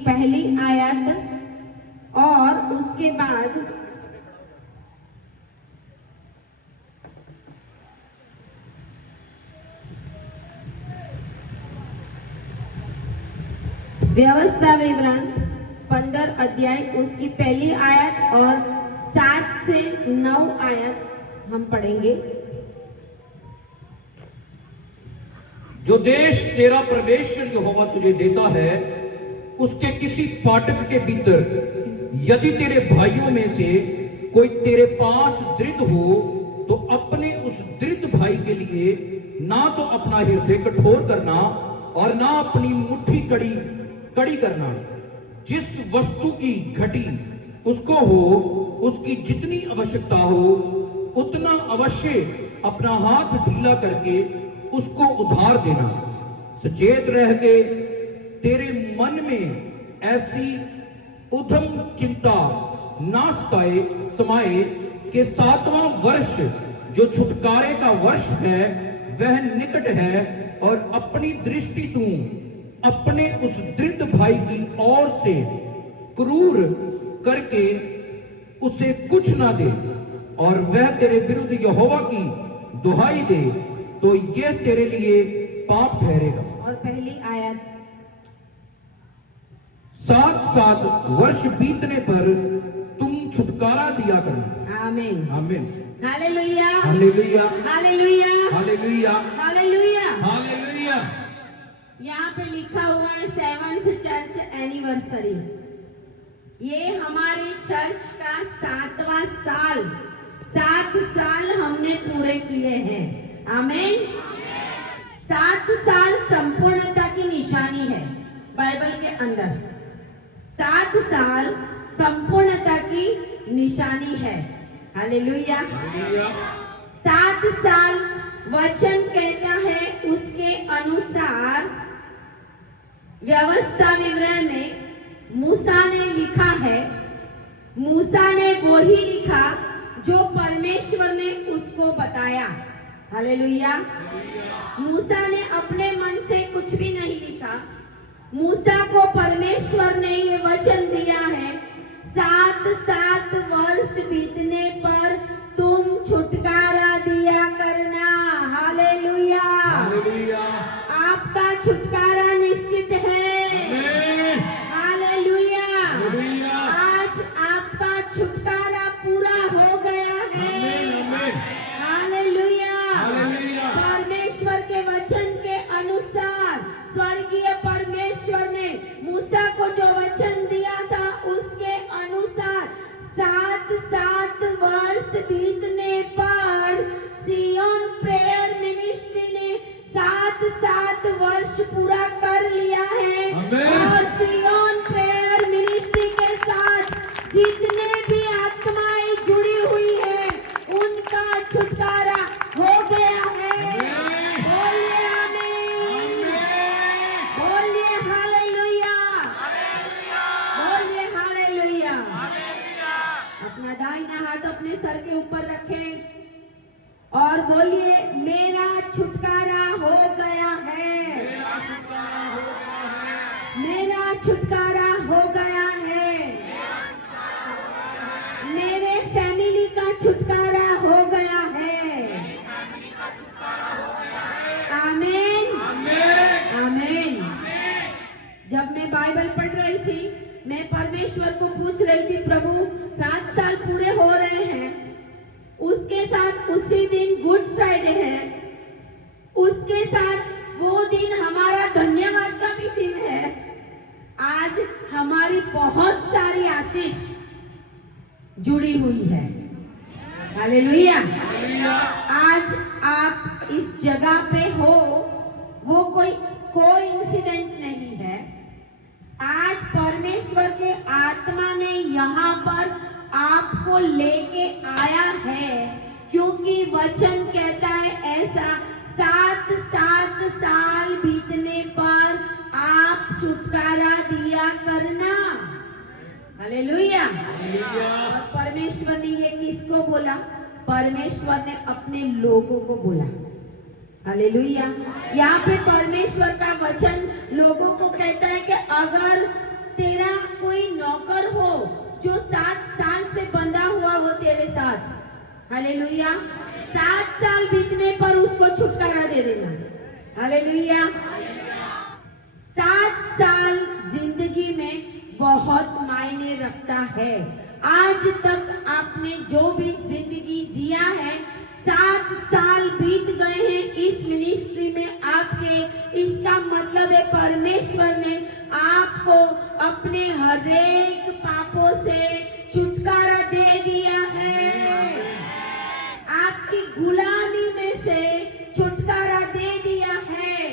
पहली आयत और उसके बाद व्यवस्था विवरण 15 अध्याय उसकी पहली आयत और 7 से 9 आयत हम पढ़ेंगे। जो देश तेरा परमेश्वर यहोवा तुझे देता है, उसके किसी फाटक के भीतर यदि तेरे भाइयों में से कोई तेरे पास दृढ़ हो, तो अपने उस दृढ़ भाई के लिए ना तो अपना हृदय कठोर करना और ना अपनी मुट्ठी कड़ी करना। जिस वस्तु की घटी उसको हो, उसकी जितनी आवश्यकता हो उतना अवश्य अपना हाथ ढीला करके उसको उधार देना। सचेत रह के तेरे मन में ऐसी उधम चिंता ना समाए कि 7वां वर्ष जो छुटकारे का वर्ष है वह निकट है, और अपनी दृष्टि तू अपने उस दृढ़ भाई की ओर से क्रूर करके उसे कुछ ना दे, और वह तेरे विरुद्ध यहोवा की दुहाई दे, तो यह तेरे लिए पाप ठहरेगा। और पहली आयत 7 वर्ष बीतने पर तुम छुटकारा दिया करना। आमीन आमीन। Hallelujah hallelujah hallelujah hallelujah hallelujah. Hallelujah. यहाँ पे लिखा हुआ है 7th चर्च एनिवर्सरी। ये हमारे चर्च का 7वां साल, 7 साल हमने पूरे किए हैं। आमीन। 7 साल संपूर्णता की निशानी है बाइबल के अंदर। 7 साल संपूर्णता की निशानी है। हालेलुया। 7 साल वचन कहता है उसके अनुसार व्यवस्था विवरण में मूसा ने लिखा है। मूसा ने वही लिखा जो परमेश्वर ने उसको बताया। हालेलुया। मूसा ने अपने मन से कुछ भी नहीं लिखा। मूसा को परमेश्वर ने ये वचन दिया है, 7 वर्ष बीतने पर तुम छुटकारा दिया करना। हालेलुया। आपका छुटकारा निश्चित है। हालेलुया। आज आपका छुटकारा पूरा हो गया है। हालेलुया। परमेश्वर के वचन के अनुसार स्वर्गीय परमेश्वर ने मूसा को जो वचन दिया था उसके अनुसार 7 वर्ष बीतने पर सियोन प्रेयर मिनिस्ट्री ने 7 वर्ष पूरा कर लिया है। और सियोन प्रेयर मिनिस्ट्री के साथ जितने भी आत्माएं जुड़ी हुई है उनका छुटकारा हो गया है। बोलिए आमीन। बोलिए हालेलुया। बोलिए हालेलुया। अपना दाहिना हाथ अपने सर के ऊपर रखें और बोलिए मेरा छुटकारा हो गया है। मेरा छुटकारा हो गया है। मेरे फैमिली का छुटकारा हो गया है। आमीन आमीन। जब मैं बाइबल पढ़ रही थी मैं परमेश्वर को पूछ रही थी, प्रभु 7 साल पूरे हो रहे हैं, उसके साथ उसी दिन गुड फ्राइडे है, उसके साथ वो दिन हमारा धन्यवाद का भी दिन है। आज हमारी बहुत सारी आशीष जुड़ी हुई है। हालेलुया। आज आप इस जगह पे हो वो कोई इंसिडेंट नहीं है। आज परमेश्वर के आत्मा ने यहाँ पर आपको लेके आया है, क्योंकि वचन कहता है ऐसा 7 साल बीतने पर आप छुटकारा दिया करना। हालेलुया। परमेश्वर ने ये किसको बोला? परमेश्वर ने अपने लोगों को बोला। हालेलुया। यहाँ पे परमेश्वर का वचन लोगों को कहता है कि अगर तेरा कोई नौकर हो जो 7 साल से बंधा हुआ हो तेरे साथ, हालेलुया, 7 साल बीतने पर उसको छुटकारा दे देना, हालेलुया। 7 साल जिंदगी में बहुत मायने रखता है। आज तक आपने जो भी जिंदगी जिया है, 7 साल बीत गए हैं इस मिनिस्ट्री में आपके, इसका मतलब है परमेश्वर ने आपको अपने हर एक पापों से छुटकारा दे दिया है, आपकी गुलामी में से छुटकारा दे दिया है,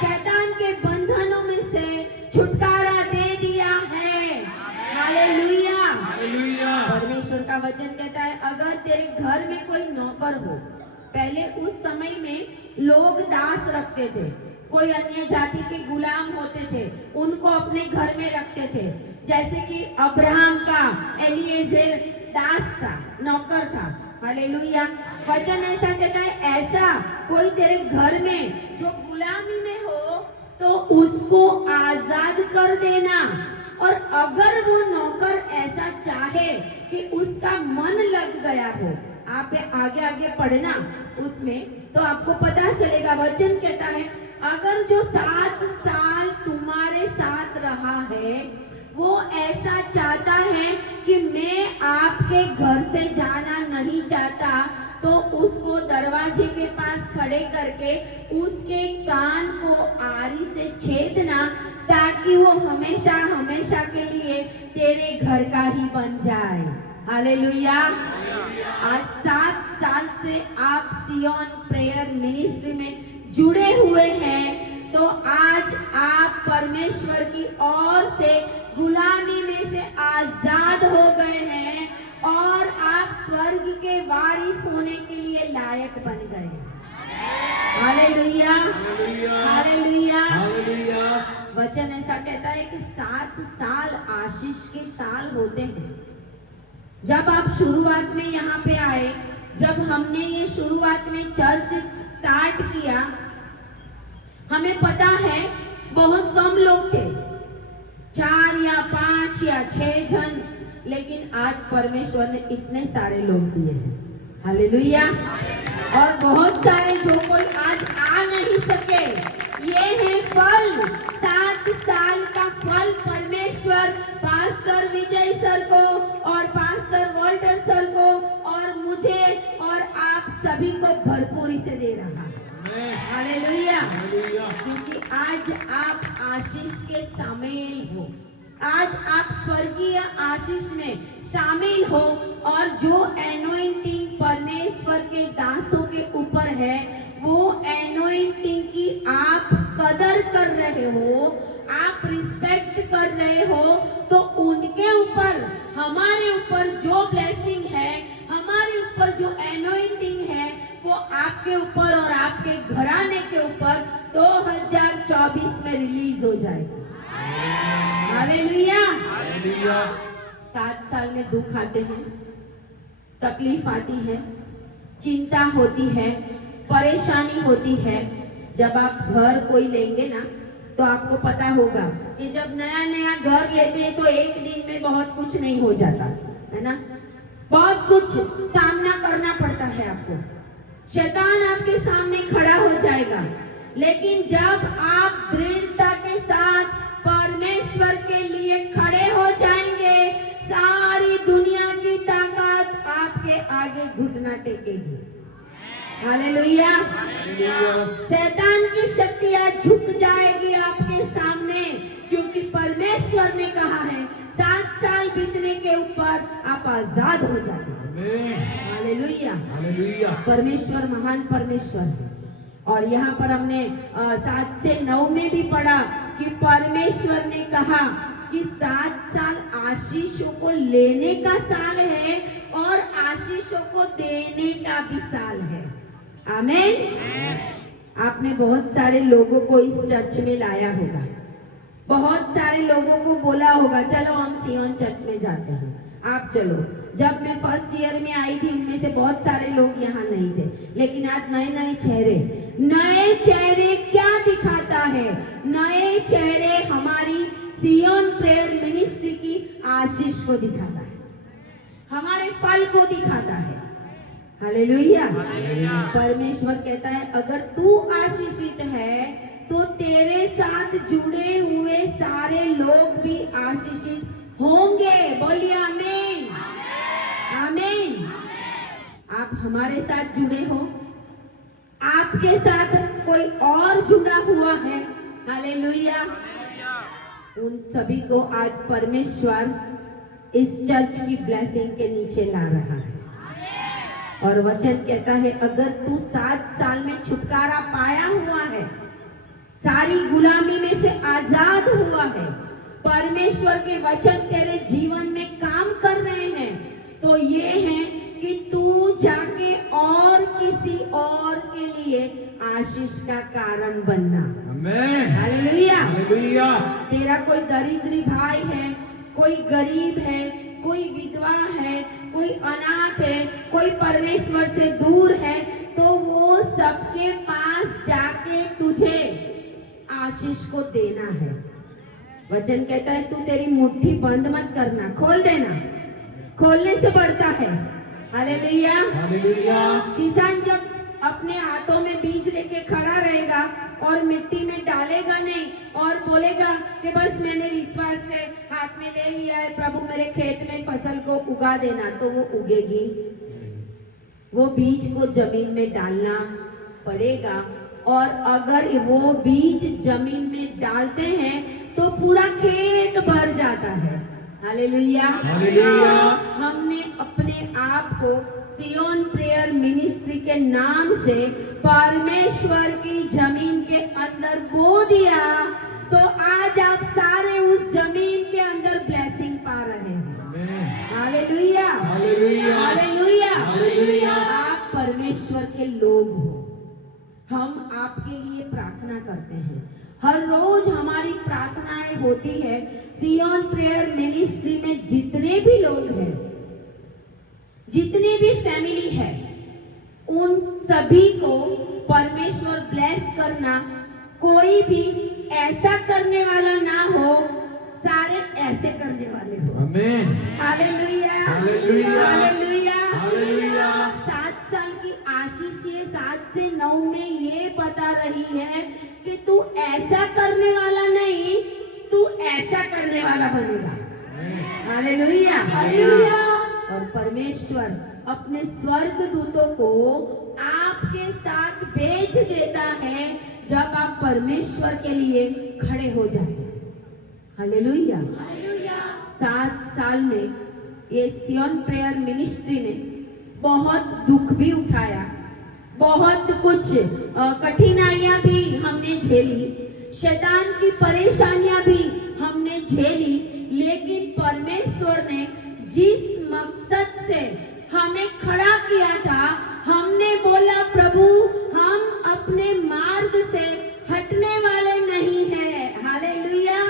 शैतान के बंधनों में से छुटकारा दे दिया है, हालेलुया। परमेश्वर का वचन कहता है अगर तेरे घर में कोई नौकर हो, पहले उस समय में लोग दास रखते थे, कोई अन्य जाति के गुलाम होते थे, उनको अपने घर में रखते थे, जैसे कि अब्राहम का एलिएजेर दास था, नौकर था, हालेलुया। वचन ऐसा कहता है ऐसा कोई तेरे घर में जो गुलामी में हो तो उसको आजाद कर देना, और अगर वो नौकर ऐसा चाहे कि उसका मन लग गया हो, आप आगे आगे पढ़ना उसमें तो आपको पता चलेगा। वचन कहता है अगर जो 7 साल तुम्हारे साथ रहा है वो ऐसा चाहता है कि मैं आपके घर से जाना नहीं चाहता, तो उसको दरवाजे के पास खड़े करके उसके कान को आरी से छेदना, ताकि वो हमेशा हमेशा के लिए तेरे घर का ही बन जाए, हालेलुया। आज 7 साल से आप सियोन प्रेयर मिनिस्ट्री में जुड़े हुए हैं, तो आज आप परमेश्वर की ओर से गुलामी में से आजाद हो गए हैं और आप स्वर्ग के वारिस होने के लिए लायक बन गए हैं, हालेलुया, हालेलुया, हालेलुया। वचन ऐसा कहता है कि 7 साल आशीष के साल होते हैं। जब आप शुरुआत में यहाँ पे आए, जब हमने ये शुरुआत में चर्च स्टार्ट किया, हमें पता है बहुत कम लोग थे, 4 या 5 या 6 जन, लेकिन आज परमेश्वर ने इतने सारे लोग दिए हैं, हालेलुया। और बहुत सारे जो कोई आज आ नहीं सके, ये है फल, 7 साल का फल परमेश्वर पास्टर विजय सर को और पास्टर वॉल्टर सर को और मुझे और आप सभी को भरपूरी से दे रहा है, हालेलुया। क्योंकि आज आप आशीष के शामिल हो, आज आप स्वर्गीय आशीष में शामिल हो, और जो एनोइंटिंग परमेश्वर के दासों के ऊपर है, वो एनोइंटिंग की आप कदर कर रहे हो, आप रिस्पेक्ट कर रहे हो, तो उनके ऊपर, हमारे ऊपर जो ब्लेसिंग है, हमारे ऊपर जो एनोइंटिंग है, वो आपके ऊपर और आपके घराने के ऊपर 2024 में रिलीज हो जाएगी, हालेलुया। 7 साल में दुख आते हैं, तकलीफ आती है, चिंता होती है, परेशानी होती है। जब आप घर कोई लेंगे ना, तो आपको पता होगा कि जब नया नया घर लेते हैं तो एक दिन में बहुत कुछ नहीं हो जाता है ना, बहुत कुछ सामना करना पड़ता है आपको, शैतान आपके सामने खड़ा हो जाएगा। लेकिन जब आप दृढ़ता के साथ परमेश्वर के लिए खड़े हो जाएंगे, सारी दुनिया की ताकत आपके आगे घुटना टेकेगी, हालेलुया। शैतान की शक्तियां झुक जाएगी आपके सामने, क्योंकि परमेश्वर ने कहा है 7 साल बीतने के ऊपर आप आजाद हो जाएंगे, हालेलुया, हालेलुया। परमेश्वर महान परमेश्वर है। और यहाँ पर हमने 7 से 9 में भी पढ़ा कि परमेश्वर ने कहा कि 7 साल आशीषों को लेने का साल है और आशीषों को देने का भी साल है, आमीन। आपने बहुत सारे लोगों को इस चर्च में लाया होगा, बहुत सारे लोगों को बोला होगा चलो हम सियोन चर्च में जाते हैं, आप चलो। जब मैं फर्स्ट ईयर में आई थी, उनमें से बहुत सारे लोग यहाँ नहीं थे, लेकिन आज नए नए चेहरे क्या दिखाता है? नए चेहरे हमारी सियोन आशीष को दिखाता है, हमारे फल को दिखाता है। हालेलुया। परमेश्वर कहता है अगर तू आशीषित है तो तेरे साथ जुड़े हुए सारे लोग भी आशीषित होंगे। बोलिए आमीन, आमीन। आप हमारे साथ जुड़े हो, आपके साथ कोई और जुड़ा हुआ है। हालेलुया। उन सभी को आज परमेश्वर इस चर्च की ब्लेसिंग के नीचे ला रहा है। और वचन कहता है अगर तू 7 साल में छुटकारा पाया हुआ है, सारी गुलामी में से आजाद हुआ है, परमेश्वर के वचन तेरे जीवन में काम कर रहे हैं, तो ये है कि तू जाके और किसी और के लिए आशीष का कारण बनना। आमीन। हालेलुया। हालेलुया। तेरा कोई दरिद्री भाई है, कोई गरीब है, कोई विधवा है, कोई अनाथ है, कोई परमेश्वर से दूर है, तो वो सबके पास जाके तुझे आशीष को देना है। वचन कहता है तू तेरी मुट्ठी बंद मत करना, खोल देना, खोलने से बढ़ता है। हालेलुया। हालेलुया। किसान जब अपने हाथों में बीज लेके खड़ा रहेगा और मिट्टी में डालेगा नहीं और बोलेगा कि बस मैंने विश्वास से हाथ में ले लिया है, प्रभु मेरे खेत में फसल को उगा देना, तो वो उगेगी। वो बीज को जमीन में डालना पड़ेगा, और अगर वो बीज जमीन में डालते हैं तो पूरा खेत भर जाता है। हालेलुया। हालेलुया। हमने अपने आप को सियोन प्रेयर मिनिस्ट्री के नाम से परमेश्वर की जमीन के अंदर बो दिया, तो आज आप सारे उस जमीन के अंदर ब्लेसिंग पा रहे हैं। हालेलुया। हालेलुया। हालेलुया। हालेलुया। आप परमेश्वर के लोग हो। हम आपके लिए प्रार्थना करते हैं, हर रोज हमारी प्रार्थनाएं होती है। सियोन प्रेयर मिनिस्ट्री में जितने भी लोग हैं, जितनी भी फैमिली है, उन सभी को परमेश्वर ब्लेस करना। कोई भी ऐसा करने वाला ना हो, सारे ऐसे करने वाले हो। आमीन। हालेलुया। हालेलुया। हालेलुया। हालेलुया। 7 साल की आशीष ये 7 से 9 में ये बता रही है कि तू ऐसा करने वाला नहीं, तू ऐसा करने वाला बनेगा। हालेलुया। हालेलुया। और परमेश्वर अपने स्वर्ग दूतों को आपके साथ भेज देता है जब आप परमेश्वर के लिए खड़े हो जाते हैं। हालेलुया। 7 साल में ये सियोन प्रेयर मिनिस्ट्री ने बहुत दुख भी उठाया, बहुत कुछ कठिनाइयां भी हमने झेली, शैतान की परेशानियां भी हमने झेली, लेकिन परमेश्वर ने जिस मकसद से हमें खड़ा किया था, हमने बोला प्रभु हम अपने मार्ग से हटने वाले नहीं हैं। हालेलुया।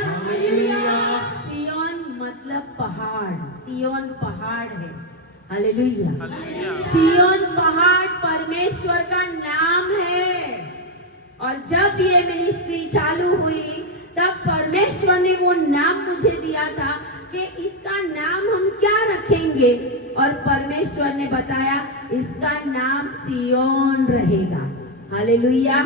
सियोन मतलब पहाड़, सियोन पहाड़ है। हालेलुया। सियोन पहाड़ परमेश्वर का नाम है। और जब ये मिनिस्ट्री चालू हुई तब परमेश्वर ने वो नाम मुझे दिया था कि इसका नाम हम क्या रखेंगे, और परमेश्वर ने बताया इसका नाम सियोन रहेगा। हालेलुया।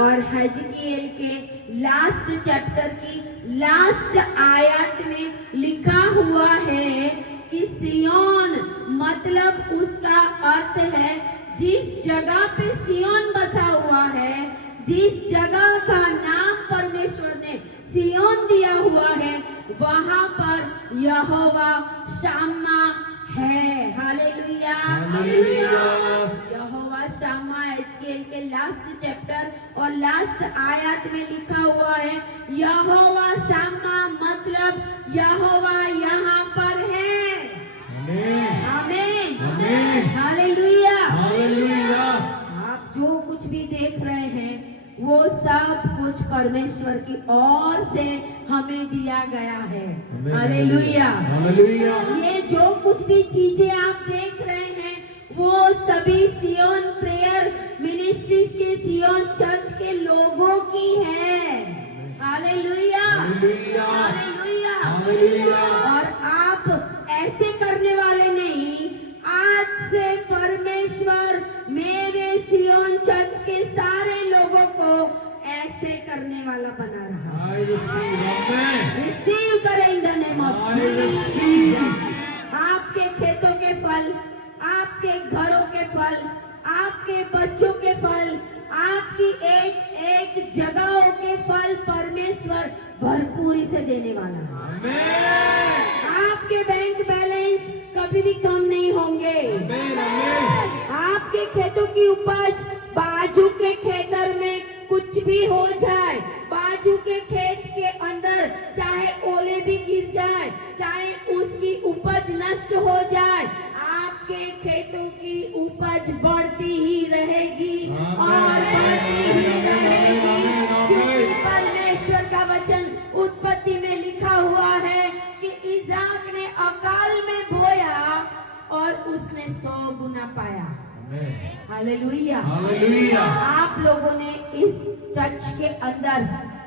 और हिजकियेल के लास्ट चैप्टर की लास्ट आयत में लिखा हुआ है कि सियोन मतलब उसका अर्थ है जिस जगह पे सियोन बसा हुआ है, जिस जगह का नाम परमेश्वर ने सियोन दिया हुआ है, वहां पर यहोवा शामा है। हालेलुया। यहोवा शामा हिजकियेल के लास्ट चैप्टर और लास्ट आयत में लिखा हुआ है यहोवा शामा मतलब यहोवा यहाँ पर है। आमीन। हालेलुया। आप जो कुछ भी देख रहे हैं वो सब कुछ परमेश्वर की ओर से हमें दिया गया है। हालेलुया। ये जो कुछ भी चीजें आप देख रहे हैं वो सभी सियोन प्रेयर मिनिस्ट्रीज के सियोन चर्च के लोगों की है। हालेलुया। हालेलुया। और receive. Amen. रिसीव करें in the name of I receive. आपके खेतों के फल, आपके घरों के फल, आपके बच्चों के फल, आपकी एक एक जगहों के फल परमेश्वर भरपूरी से देने वाला है। Amen. आपके बैंक बैलेंस कभी भी कम नहीं होंगे। Amen. Amen. आपके खेतों की उपज, बाजू के खेतर में कुछ भी हो जाए, बाजू के खेत के अंदर चाहे ओले भी गिर जाए, चाहे उसकी उपज नष्ट हो जाए, आपके खेतों की उपज बढ़ती ही रहेगी और बढ़ती ही रहेगी, क्योंकि परमेश्वर का वचन उत्पत्ति में लिखा हुआ है कि इसाक ने अकाल में बोया और उसने 100 गुना पाया। हालेलुया। Hallelujah. आप लोगों ने इस चर्च के अंदर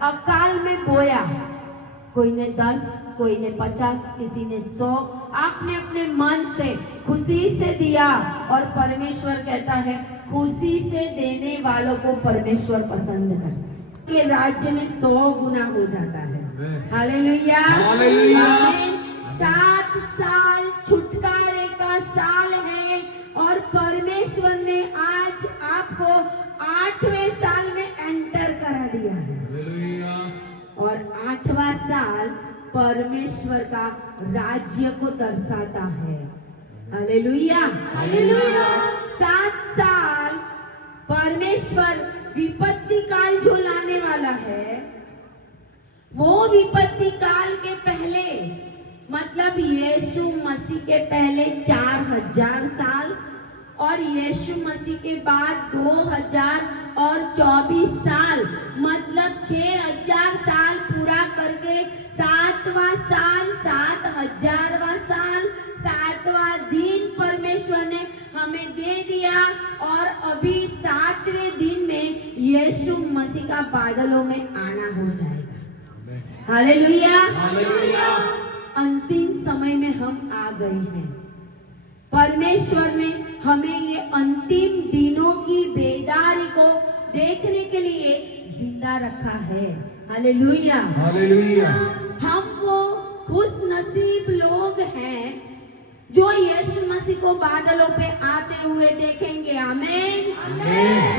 अकाल में बोया, कोई ने 10, कोई ने 50, किसी ने 100, आपने अपने मन से खुशी से दिया और परमेश्वर कहता है खुशी से देने वालों को परमेश्वर पसंद करता है। ये राज्य में 100 गुना हो जाता है। हालेलुया। हालेलुया। आमीन। 7 साल छुटकारे का साल है और परमेश्वर ने आज आपको 8वें साल में एंटर करा दिया है। Hallelujah. और 8वां साल परमेश्वर का राज्य को दर्शाता है। हालेलुया। हालेलुया। 7 साल परमेश्वर विपत्ति काल जो लाने वाला है, वो विपत्ति काल के पहले मतलब यीशु मसीह के पहले 4000 साल और यीशु मसीह के बाद 2024 साल मतलब 6000 साल पूरा करके 7वां साल 7000वां साल 7वां दिन परमेश्वर ने हमें दे दिया और अभी 7वें दिन में यीशु मसीह का बादलों में आना हो जाएगा। हालेलुया। हालेलुया। अंतिम समय में हम आ गए हैं। परमेश्वर ने हमें ये अंतिम दिनों की बेदारी को देखने के लिए जिंदा रखा है। हालेलुया। हालेलुया। हम वो खुश नसीब लोग हैं जो यीशु मसीह को बादलों पे आते हुए देखेंगे। आमीन।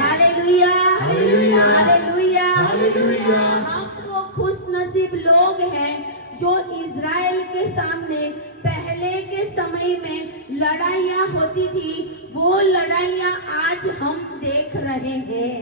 हालेलुया। हालेलुया। हालेलुया। हालेलुया। हम वो खुश नसीब लोग हैं जो इज़राइल के सामने पहले के समय में लड़ाइयाँ होती थी, वो लड़ाइयाँ आज हम देख रहे हैं।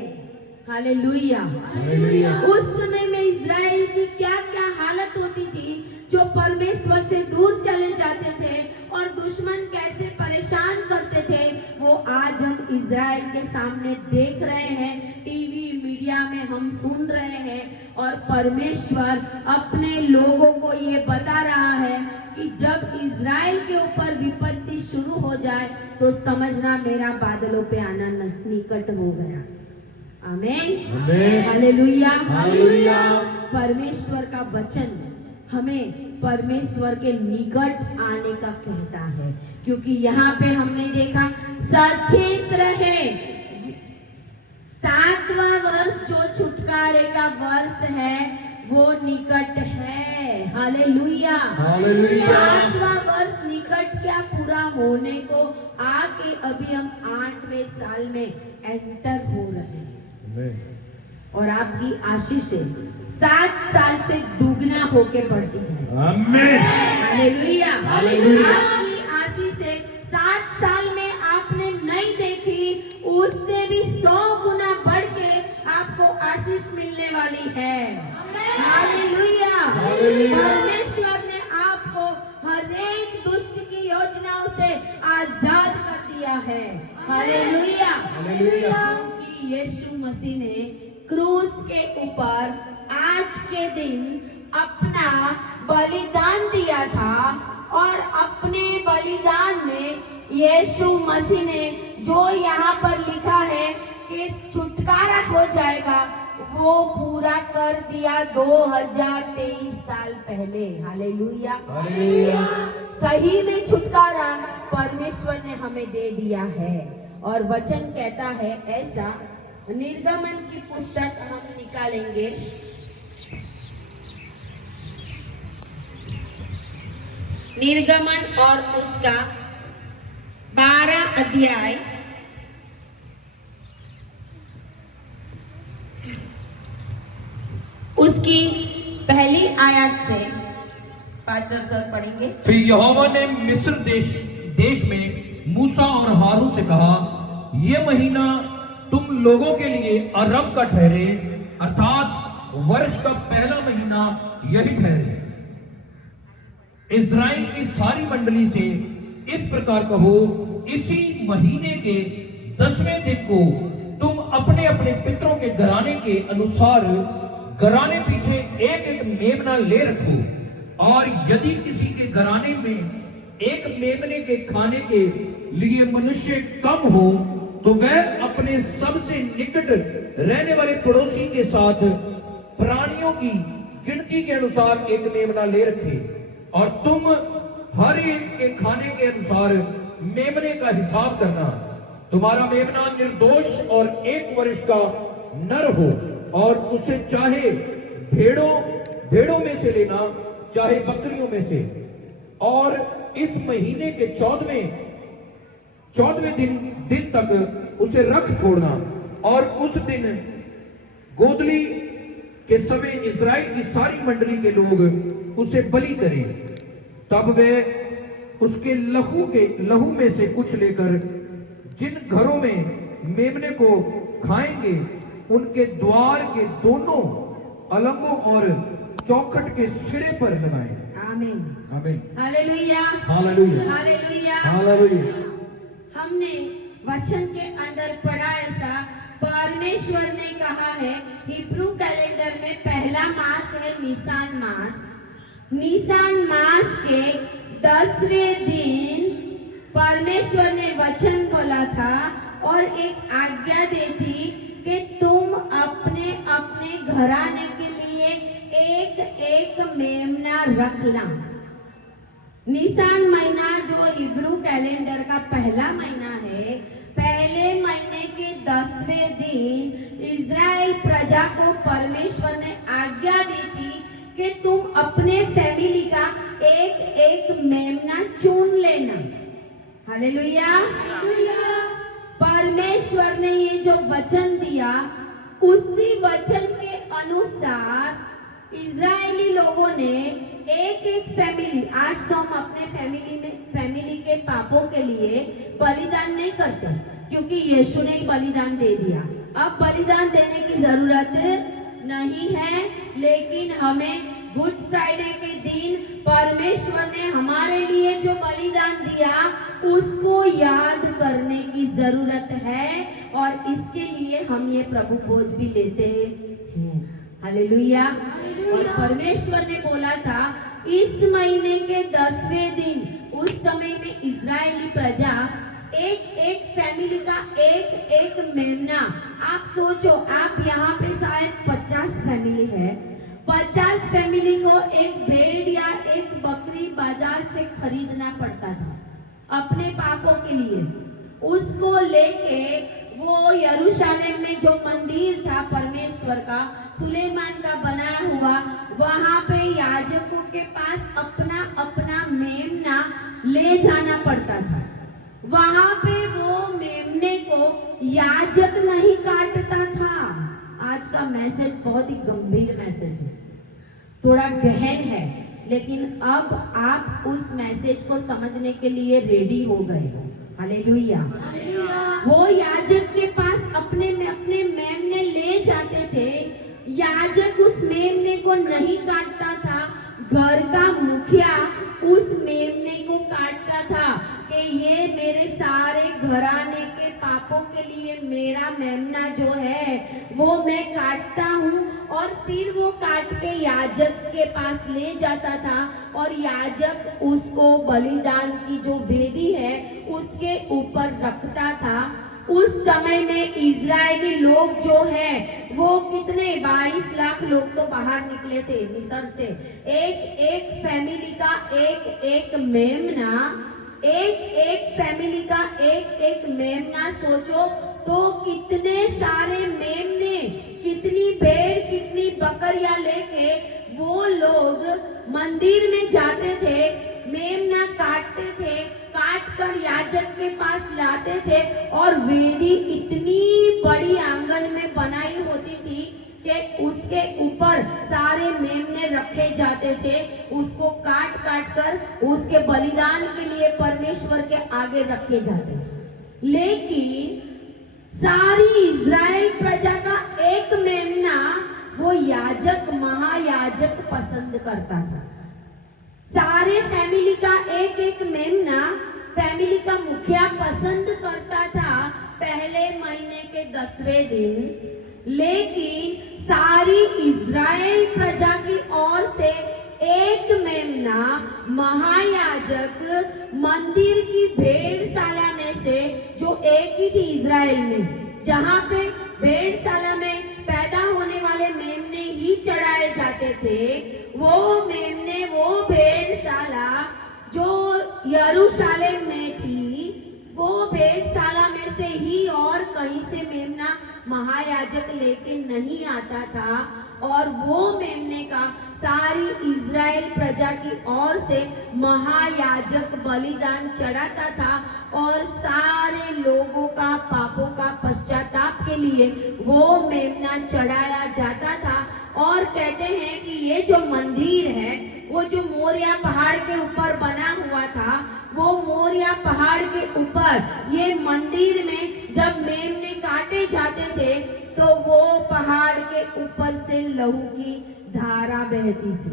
हालेलुया। हालेलुया। उस समय में इज़राइल की क्या क्या हालत होती थी, जो परमेश्वर से दूर चले जाते थे और दुश्मन कैसे परेशान करते थे, वो आज हम इज़राइल के सामने देख रहे हैं, टीवी मीडिया में हम सुन रहे हैं और परमेश्वर अपने लोगों को ये बता रहा है कि जब इज़राइल के ऊपर विपत्ति शुरू हो जाए तो समझना मेरा बादलों पे आना निकट हो गया। आमीन। आमीन। हालेलुया। हालेलुया। परमेश्वर का वचन हमें परमेश्वर के निकट आने का कहता है, क्योंकि यहाँ पे हमने देखा सचेत रहे। 7वां वर्ष जो छुटकारे का वर्ष है वो निकट है। हालेलुया। हालेलुया। 7वां वर्ष निकट क्या पूरा होने को आके अभी हम 8वें साल में एंटर हो रहे हैं और आपकी आशीषें 7 साल से दुगना होके बढ़ती जाए। आमीन। हालेलुया। हालेलुया। आपकी आशीषें 7 साल में आपने नहीं देखी, उससे भी 100 गुना बढ़ के आपको आशीष मिलने वाली है। हालेलुया। हालेलुया। परमेश्वर ने आपको हर एक दुष्ट की योजनाओं से आजाद कर दिया है। हालेलुया। हालेलुया। क्योंकि यीशु मसीह ने क्रूस के ऊपर आज के दिन अपना बलिदान दिया था और अपने बलिदान में यीशु मसीह ने जो यहाँ पर लिखा है कि छुटकारा हो जाएगा, वो पूरा कर दिया 2023 साल पहले। हालेलुया। हालेलुया। सही में छुटकारा परमेश्वर ने हमें दे दिया है और वचन कहता है ऐसा। निर्गमन की पुस्तक हम निकालेंगे, निर्गमन और उसका 12 अध्याय उसकी पहली आयत से पास्टर सर पढ़ेंगे। फिर यहोवा ने मिस्र देश में मूसा और हारून से कहा, यह महीना तुम लोगों के लिए आरंभ का ठहरे, अर्थात वर्ष का पहला महीना यही ठहरे। इस्राएल की सारी मंडली से इस प्रकार कहो, इसी महीने के 10वें दिन को तुम अपने अपने पितरों के घराने के अनुसार घराने पीछे एक एक मेमना ले रखो, और यदि किसी के घराने में एक मेमने के खाने के लिए मनुष्य कम हो, तो वह अपने सबसे निकट रहने वाले पड़ोसी के साथ प्राणियों की गिनती के अनुसार एक मेमना ले रखे, और तुम हर एक के खाने के अनुसार मेमने का हिसाब करना। तुम्हारा मेमना निर्दोष और 1 वर्ष का नर हो, और उसे चाहे भेड़ों में से लेना, चाहे बकरियों में से। और इस महीने के 14वें दिन तक उसे रख छोड़ना, और उस दिन गोदली के समय इस्राएल की सारी मंडली के लोग उसे बलि करें। तब वे उसके लहू में से कुछ लेकर जिन घरों में मेमने को खाएंगे, उनके द्वार के दोनों अलंगों और चौखट के सिरे पर लगाएं। आमीन आमीन हालेलुया हालेलुया हालेलुया हालेलुया। हमने वचन के अंदर पढ़ा ऐसा, परमेश्वर ने कहा है हिब्रू कैलेंडर में पहला मास है निसान मास। निसान मास के 10वें दिन परमेश्वर ने वचन बोला था और एक आज्ञा दी थी कि तुम अपने अपने घराने के लिए एक एक मेमना रखना। निसान महीना जो हिब्रू कैलेंडर का पहला महीना है, पहले महीने के 10वें दिन इज़राइल प्रजा को परमेश्वर ने आज्ञा दी थी कि तुम अपने फैमिली का एक एक मेमना चुन लेना। हालेलुया। परमेश्वर ने ये जो वचन दिया, उसी वचन के अनुसार इजरायली लोगों ने एक एक फैमिली, आज तो हम अपने फैमिली के पापों के लिए बलिदान नहीं करते, क्योंकि यीशु ने ही बलिदान दे दिया। अब बलिदान देने की जरूरत नहीं है, लेकिन हमें गुड फ्राइडे के दिन परमेश्वर ने हमारे लिए जो बलिदान दिया उसको याद करने की जरूरत है, और इसके लिए हम ये प्रभु भोज भी लेते हैं। हालेलुया। और परमेश्वर ने बोला था इस महीने के 10वें दिन, उस समय में इजरायली प्रजा एक एक फैमिली का एक एक मेमना, आप सोचो, आप यहाँ पे शायद 50 फैमिली है, 50 फैमिली को एक भेड़ या एक बकरी बाजार से खरीदना पड़ता था अपने पापों के लिए। उसको लेके वो यरूशलेम में जो मंदिर था परमेश्वर का, सुलेमान का बना हुआ, वहां पे याजकों के पास अपना अपना मेमना ले जाना पड़ता था। वहां पे वो मेमने को याजक नहीं काटता था। आज का मैसेज बहुत ही गंभीर मैसेज है, थोड़ा गहन है, लेकिन अब आप उस मैसेज को समझने के लिए रेडी हो गए हो। हालेलुया। वो याजक के पास अपने मेमने ले जाते थे। याजक उस मेमने को नहीं काटता था, घर का मुखिया उस मेमने को काटता था कि ये मेरे सारे घराने के पापों के लिए मेरा मेमना जो है वो मैं काटता हूँ, और फिर वो काट के याजक के पास ले जाता था, और याजक उसको बलिदान की जो वेदी है उसके ऊपर रखता था। उस समय में इजरायली लोग जो है वो कितने 22 लाख लोग तो बाहर निकले थे मिस्र से। एक एक फैमिली का एक एक मेमना, एक एक फैमिली का एक एक मेमना, सोचो तो कितने सारे मेमने, कितनी भेड़, कितनी बकरियां लेके वो लोग मंदिर में जाते थे मेमना काटते थे, काट कर याजक के पास लाते थे और वेदी इतनी बड़ी आंगन में बनाई होती थी कि उसके ऊपर सारे मेमने रखे जाते थे। उसको काट काट कर उसके बलिदान के लिए परमेश्वर के आगे रखे जाते थे। लेकिन सारी इज़राइल प्रजा का एक मेमना वो याजक महायाजक पसंद करता था। सारे फैमिली का एक एक मेमना फैमिली का मुखिया पसंद करता था पहले महीने के 10वें दिन। लेकिन सारी इज़राइल प्रजा की ओर से एक मेमना महायाजक मंदिर की भेड़शाला में से, जो एक ही थी इज़राइल में, जहां पे भेड़शाला में पैदा होने वाले मेमने ही चढ़ाए जाते थे, वो मेमने, वो भेड़शाला जो यरूशलेम में थी, वो भेड़शाला में से ही और कहीं से मेमना महायाजक लेके नहीं आता था। और वो मेमने का सारी इज़राइल प्रजा की ओर से महायाजक बलिदान चढ़ाता था और सारे लोगों का पापों का पश्चाताप के लिए वो मेमना चढ़ाया जाता था। और कहते हैं कि ये जो मंदिर है, वो जो मोरिया पहाड़ के ऊपर बना हुआ था, वो मोरिया पहाड़ के ऊपर ये मंदिर में जब मेमने काटे जाते थे तो वो पहाड़ के ऊपर से लहू की धारा बहती थी।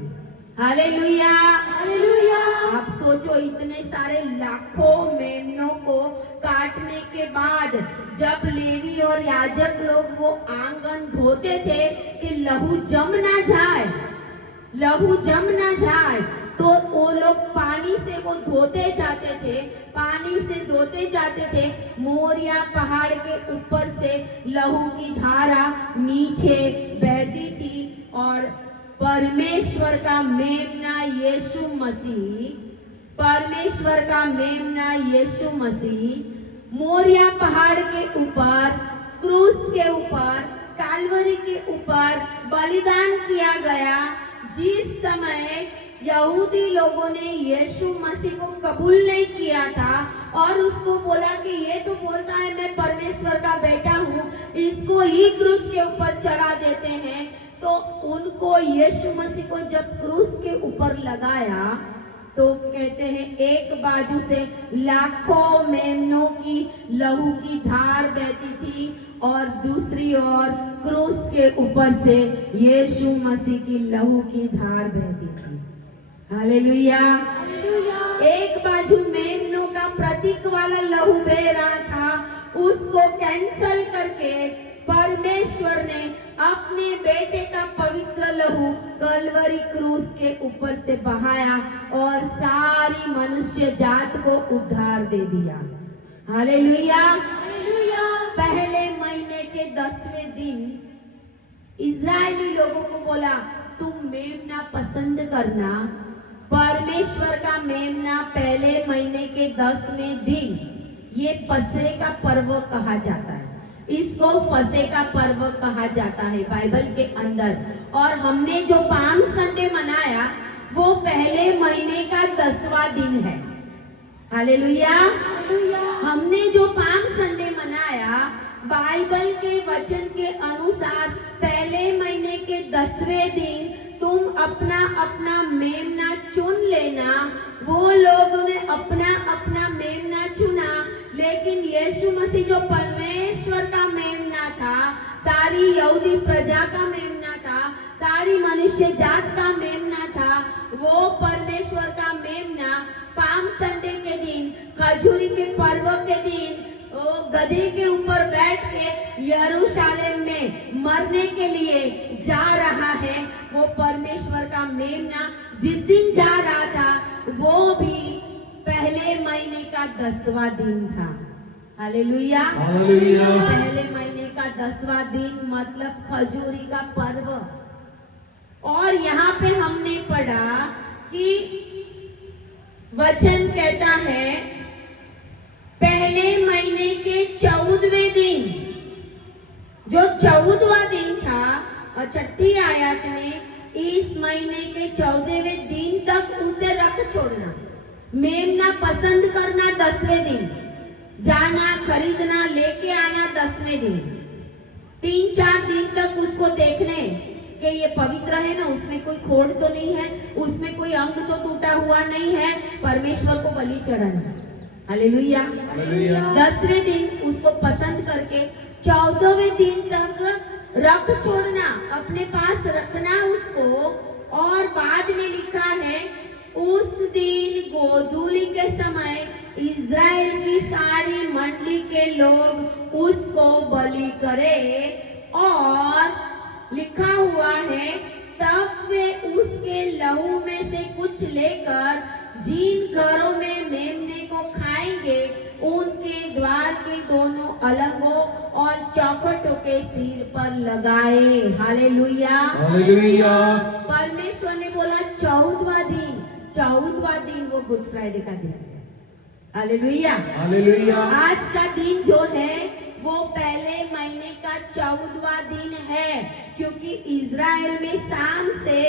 Hallelujah, hallelujah. आप सोचो, इतने सारे लाखों मेमनों को काटने के बाद जब लेवी और याजक लोग वो आंगन धोते थे कि लहू जम ना जाए, लहू जम ना जाए, तो वो लोग पानी से वो धोते जाते थे, पानी से धोते जाते थे। मोरिया पहाड़ के ऊपर से लहू की धारा नीचे बहती थी और परमेश्वर का मेमना यीशु मसीह, परमेश्वर का मेमना यीशु मसीह मोरिया पहाड़ के ऊपर, क्रूस के ऊपर, काल्वरी के ऊपर बलिदान किया गया। जिस समय यहूदी लोगों ने यीशु मसीह को कबूल नहीं किया था और उसको बोला कि ये तो बोलता है मैं परमेश्वर का बेटा हूँ, इसको ही क्रूस के ऊपर चढ़ा देते हैं, तो उनको यीशु मसीह को जब क्रूस के ऊपर लगाया तो कहते हैं एक बाजू से लाखों मेमनों की लहू की धार बहती थी और दूसरी ओर क्रूस के ऊपर से यीशु मसीह की लहू की धार बहती थी। हालेलुया, एक बाजू मेमनों का प्रतीक वाला लहू बह रहा था, उसको कैंसल करके परमेश्वर ने अपने बेटे का पवित्र लहू कलवरी क्रूस के ऊपर से बहाया और सारी मनुष्य जात को उद्धार दे दिया। हालेलुया, पहले महीने के 10वें दिन इज़राइली लोगों को बोला तुम मेमना पसंद करना। परमेश्वर का मेमना पहले महीने के 10वें दिन, ये फसह का पर्व कहा जाता है, इसको फसह का पर्व कहा जाता है बाइबल के अंदर। और हमने जो पाम संडे मनाया वो पहले महीने का 10वां दिन है। हालेलुया, हमने जो पाम संडे मनाया बाइबल के वचन के अनुसार पहले महीने के 10वें दिन तुम अपना अपना मेमना चुन लेना। वो लोगों ने अपना अपना मेमना चुना, लेकिन यीशु मसीह जो परमेश्वर का मेमना था, सारी यहूदी प्रजा का मेमना था, सारी मनुष्य जात का मेमना था, वो परमेश्वर का मेमना पाम संडे के दिन, खजूरी के पर्व के दिन वो गधे के ऊपर बैठ के यरूशलेम में मरने के लिए जा रहा है। वो परमेश्वर का मेमना जिस दिन जा रहा था वो भी पहले महीने का 10वां दिन था। हालेलुया, पहले महीने का 10वां दिन मतलब खजूरी का पर्व। और यहाँ पे हमने पढ़ा कि वचन कहता है पहले महीने के 14वें दिन, जो 14वां दिन था, और 6ठी आयत में इस महीने के 14वें दिन तक उसे रख छोड़ना। मेमना पसंद करना 10वें दिन, जाना खरीदना लेके आना 10वें दिन, 3-4 दिन तक उसको देखने कि ये पवित्र है ना, उसमें कोई खोट तो नहीं है, उसमें कोई अंग तो टूटा हुआ नहीं है, परमेश्वर को बलि चढ़ाना। हालेलुया। 10वें दिन उसको पसंद करके 14वें दिन तक रख छोड़ना, अपने पास रखना उसको। और बाद में लिखा है उस दिन गोधूली के समय इज़राइल की सारी मंडली के लोग उसको बलि करे। और लिखा हुआ है तब वे उसके लहू में से कुछ लेकर जिन घरों में मेमने को खाएंगे उनके द्वार के दोनों अलंगों और चौखटों के सिर पर लगाए। Hallelujah, hallelujah. परमेश्वर ने बोला 14वां दिन वो गुड फ्राइडे का दिन है। Hallelujah, hallelujah. आज का दिन जो है वो पहले महीने का 14वां दिन है, क्योंकि इज़राइल में शाम से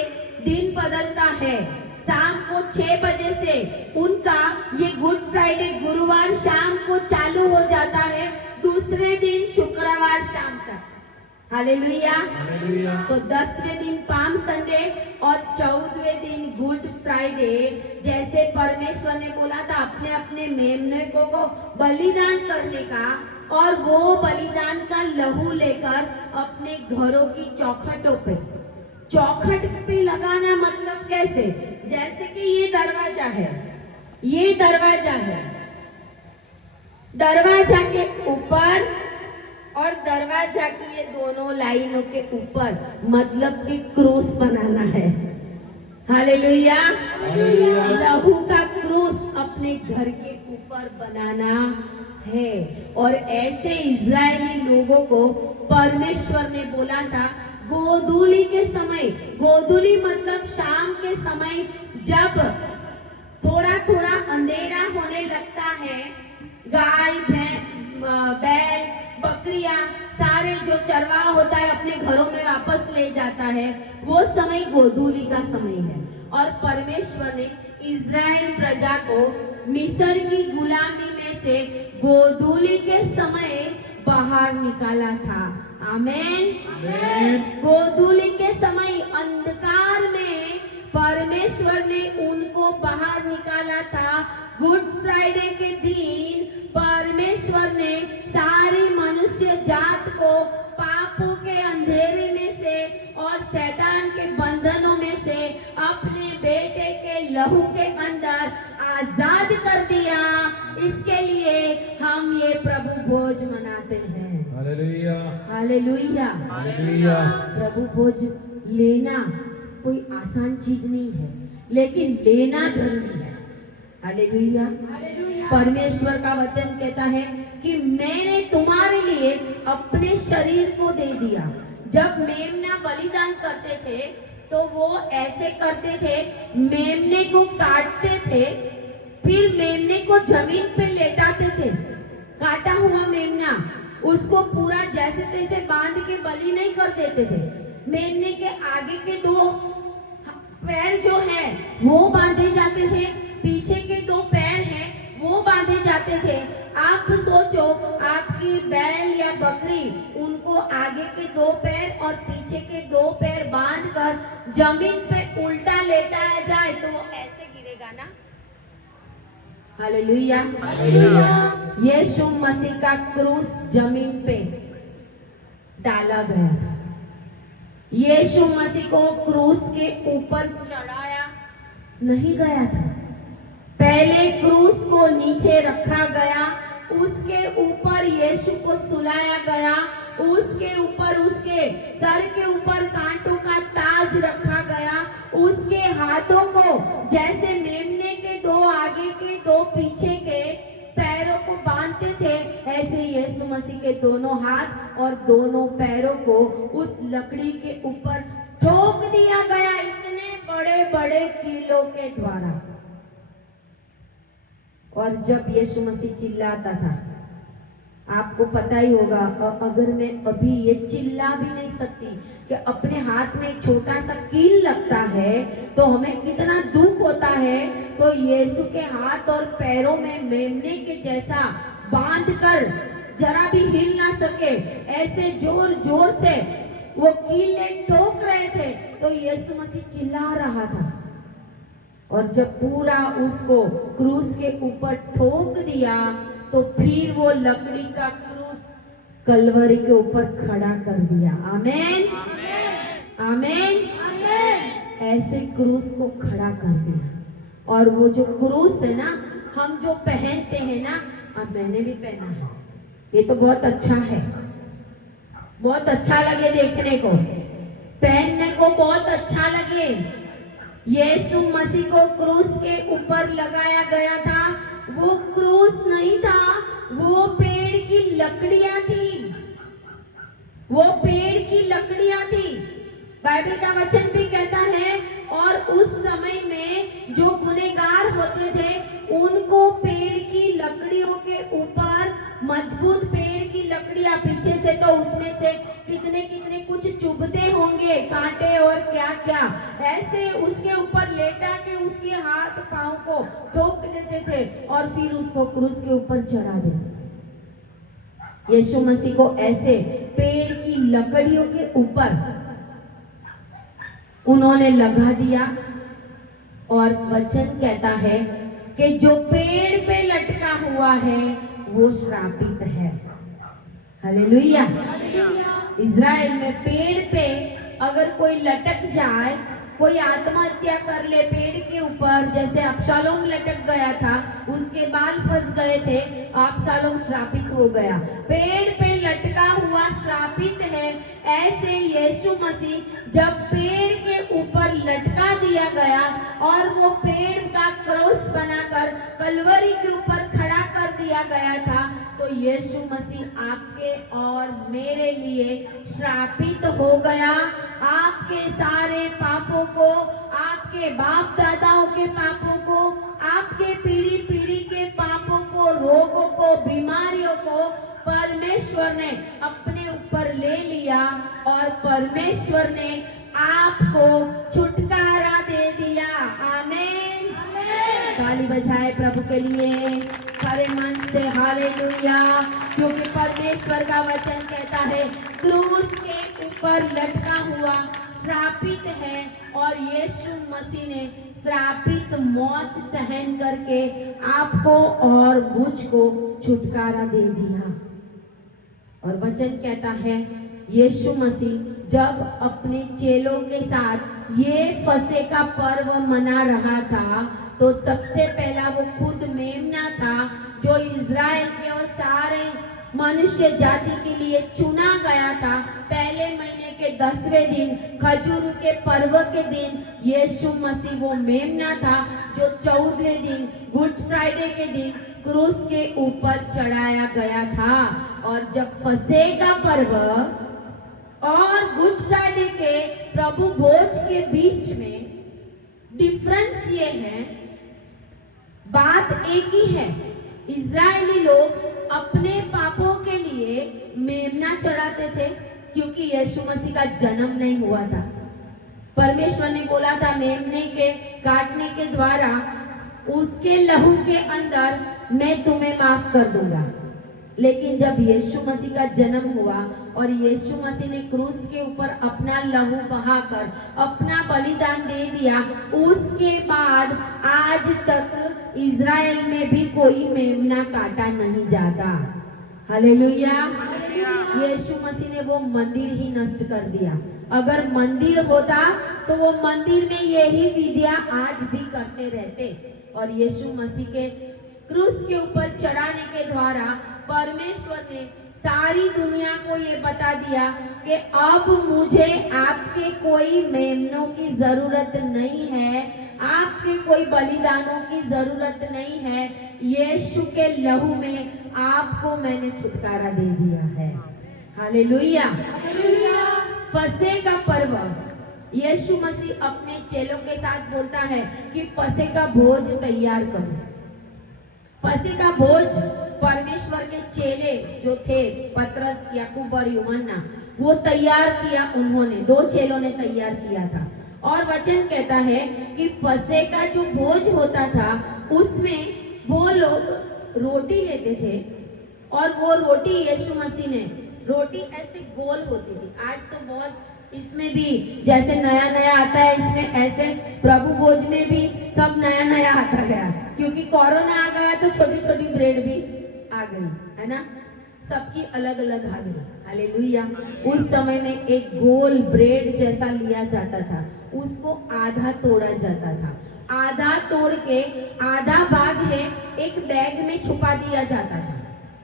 दिन बदलता है। शाम को 6 बजे से उनका ये गुड फ्राइडे गुरुवार शाम को चालू हो जाता है, दूसरे दिन शुक्रवार शाम तक। हालेलुया। तो 10वें दिन पाम संडे और 14वें दिन गुड फ्राइडे, जैसे परमेश्वर ने बोला था अपने अपने मेमने को बलिदान करने का, और वो बलिदान का लहू लेकर अपने घरों की चौखट पे लगाना। मतलब कैसे? जैसे कि ये दरवाजा है, ये दरवाजा है, दरवाजा के ऊपर और दरवाजा की ये दोनों लाइनों के ऊपर मतलब कि क्रूस बनाना है। हालेलुया। लहू का क्रूस अपने घर के ऊपर बनाना है। और ऐसे इज़राइली लोगों को परमेश्वर ने बोला था गोधूली के समय, गोधूली मतलब शाम के समय, जब थोड़ा थोड़ा अंधेरा होने लगता है, गाय बैल बकरियां सारे जो चरवाहा होता है अपने घरों में वापस ले जाता है, वो समय गोधूली का समय है। और परमेश्वर ने इज़राइल प्रजा को मिस्र की गुलामी में से गोधूली के समय बाहर निकाला था। आमेन। गोधूली के समय अंधकार में परमेश्वर ने उनको बाहर निकाला था। गुड फ्राइडे के दिन परमेश्वर ने सारी मनुष्य जात को पापों के अंधेरे में से और शैतान के बंधनों में से अपने बेटे के लहू के अंदर आजाद कर दिया। इसके लिए हम ये प्रभु भोज मनाते हैं। Hallelujah, hallelujah, hallelujah. प्रभु भोज लेना कोई आसान चीज नहीं है, लेकिन लेना जरूरी है। हालेलुया। परमेश्वर का वचन कहता है कि मैंने तुम्हारे लिए अपने शरीर को दे दिया। जब मेमना बलिदान करते थे तो वो ऐसे करते थे, मेमने को काटते थे, फिर मेमने को जमीन पे लेटाते थे। काटा हुआ मेमना उसको पूरा जैसे तैसे बांध के बलि नहीं कर देते थे। मेमने के आगे के 2 पैर जो है वो बांधे जाते थे, पीछे के 2 पैर हैं वो बांधे जाते थे। आप सोचो, आपकी बैल या बकरी, उनको आगे के 2 पैर और पीछे के 2 पैर बांधकर जमीन पे उल्टा लेटाया जाए तो वो ऐसे गिरेगा ना। हालेलुया। यीशु मसीह का क्रूस जमीन पे डाला गया था। यीशु मसीह को क्रूस के ऊपर चढ़ाया नहीं गया था। पहले क्रूस को नीचे रखा गया, उसके ऊपर यीशु को सुलाया गया, उसके ऊपर उसके सर के ऊपर कांटों का ताज रखा गया, उसके हाथों को जैसे मेमने के 2 आगे के 2 पीछे के पैरों को बांधते थे, ऐसे यीशु मसीह के दोनों हाथ और दोनों पैरों को उस लकड़ी के ऊपर ठोक दिया गया, इतने बड़े बड़े कीलों के द्वारा। और जब यीशु मसीह चिल्लाता था, आपको पता ही होगा, अगर मैं अभी ये चिल्ला भी नहीं सकती कि अपने हाथ में एक छोटा सा कील लगता है तो हमें कितना दुख होता है, तो यीशु के हाथ और पैरों में मेमने के जैसा बांध कर जरा भी हिल ना सके, ऐसे जोर जोर से वो कीले ठोक रहे थे, तो यीशु मसीह चिल्ला रहा था। और जब पूरा उसको क्रूस के ऊपर ठोक दिया तो फिर वो लकड़ी का क्रूस कलवरी के ऊपर खड़ा कर दिया। आमीन, आमीन, ऐसे क्रूस को खड़ा कर दिया। और वो जो क्रूस है ना, हम जो पहनते हैं ना, अब मैंने भी पहना है, ये तो बहुत अच्छा है, बहुत अच्छा लगे देखने को, पहनने को बहुत अच्छा लगे। यीशु मसीह को क्रूस के ऊपर लगाया गया था, वो क्रूस नहीं था, वो पेड़ की लकड़ियां थी, वो पेड़ की लकड़ियां थी। बाइबल का वचन भी कहता है, और उस समय में जो गुनहगार होते थे उनको पेड़ की लकड़ियों के ऊपर, मजबूत पेड़ की लकड़ियां, पीछे से तो उसमें से कितने कितने कुछ चुभते होंगे, कांटे और क्या क्या, ऐसे उसके ऊपर लेटा के उसके हाथ पांव को ठोक देते थे और फिर उसको क्रूस के ऊपर चढ़ा देते थे। यीशु मसीह को ऐसे पेड़ की लकड़ियों के ऊपर उन्होंने लगा दिया। और वचन कहता है कि जो पेड़ पे लटका हुआ है वो श्रापित है। हालेलुया। इज़राइल में पेड़ पे अगर कोई लटक जाए, कोई आत्महत्या कर ले पेड़ के ऊपर, जैसे अबशालोम लटक गया था, उसके बाल फंस गए थे, अबशालोम श्रापित हो गया, पेड़ पे लटका हुआ श्रापित है। ऐसे यीशु मसीह जब पेड़ के ऊपर लटका दिया गया और वो पेड़ का क्रूस बनाकर कलवरी के ऊपर खड़ा कर दिया गया था, तो यीशु मसीह आपके और मेरे लिए श्रापित हो गया। आपके सारे पापों को, आपके बाप दादाओं के पापों को, आपके पीढ़ी पीढ़ी के पापों को, रोगों को, बीमारियों को परमेश्वर ने अपने ऊपर ले लिया और परमेश्वर ने आपको छुटकारा दे दिया। आमीन। ताली बजाए प्रभु के लिए सारे मन से, हालेलुया। क्योंकि परमेश्वर का वचन कहता है क्रूस के ऊपर लटका हुआ श्रापित है, और यीशु मसीह ने श्रापित मौत सहन करके आपको और मुझको छुटकारा दे दिया। और वचन कहता है यीशु मसीह जब अपने चेलों के साथ ये फसह का पर्व मना रहा था, तो सबसे पहला वो खुद मेमना था जो इज़राइल के और सारे मनुष्य जाति के लिए चुना गया था। पहले महीने के 10वें दिन, खजूर के पर्व के दिन, यीशु मसीह वो मेमना था जो 14वें दिन, गुड फ्राइडे के दिन क्रूस के ऊपर चढ़ाया गया था। और जब फसह का पर्व और गुड फ्राइडे के प्रभु भोज के बीच में डिफरेंस ये है, बात एक ही है, इज़राइली लोग अपने पापों के लिए मेमना चढ़ाते थे क्योंकि यीशु मसीह का जन्म नहीं हुआ था। परमेश्वर ने बोला था मेमने के काटने के द्वारा उसके लहू के अंदर मैं तुम्हें माफ कर दूंगा। लेकिन जब यीशु मसीह का जन्म हुआ और यीशु मसीह ने क्रूस के ऊपर अपना लहू बहाकर अपना बलिदान दे दिया, उसके बाद आज तक इज़राइल में भी कोई मेमना काटा नहीं जाता। हालेलुया। यीशु मसीह ने वो मंदिर ही नष्ट कर दिया। अगर मंदिर होता तो वो मंदिर में यही विधियां आज भी करते रहते। और यीशु मसीह के क्रूस के ऊपर चढ़ाने के द्वारा परमेश्वर ने सारी दुनिया को ये बता दिया कि अब मुझे आपके कोई मेमनों की जरूरत नहीं है, आपके कोई बलिदानों की जरूरत नहीं है। यीशु के लहू में आपको मैंने छुटकारा दे दिया है। हालेलुया। फसह का पर्व, यीशु मसीह अपने चेलों के साथ बोलता है कि फसह का भोज तैयार करो। फसह का भोज परमेश्वर के चेले जो थे, पतरस, याकूब और यूहन्ना, वो तैयार किया उन्होंने, 2 चेलों ने तैयार किया था। और वचन कहता है कि फसह का जो भोज होता था उसमें वो लोग रोटी लेते थे, और वो रोटी यीशु मसीह ने, रोटी ऐसे गोल होती थी। आज तो बहुत इसमें भी जैसे नया नया आता है, इसमें ऐसे प्रभु भोज में भी सब नया नया आता गया, क्योंकि कोरोना आ गया तो छोटी छोटी ब्रेड भी आ गई, है ना, सबकी अलग अलग आ गई। हालेलुया। उस समय में एक गोल ब्रेड जैसा लिया जाता था, उसको आधा तोड़ा जाता था, आधा तोड़ के आधा भाग है एक बैग में छुपा दिया जाता था,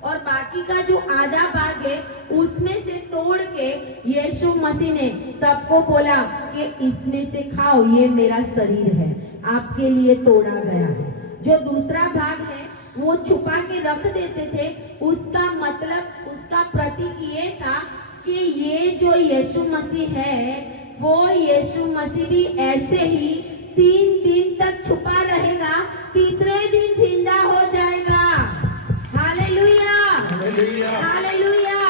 और बाकी का जो आधा भाग है उसमें से तोड़ के यीशु मसीह ने सबको बोला कि इसमें से खाओ, ये मेरा शरीर है, आपके लिए तोड़ा गया है। जो दूसरा भाग है वो छुपा के रख देते थे, उसका मतलब, उसका प्रतीक ये था कि ये जो यीशु मसीह है, वो यीशु मसीह भी ऐसे ही 3 दिन तक छुपा रहेगा, तीसरे दिन जिंदा हो जाएगा। Hallelujah, hallelujah.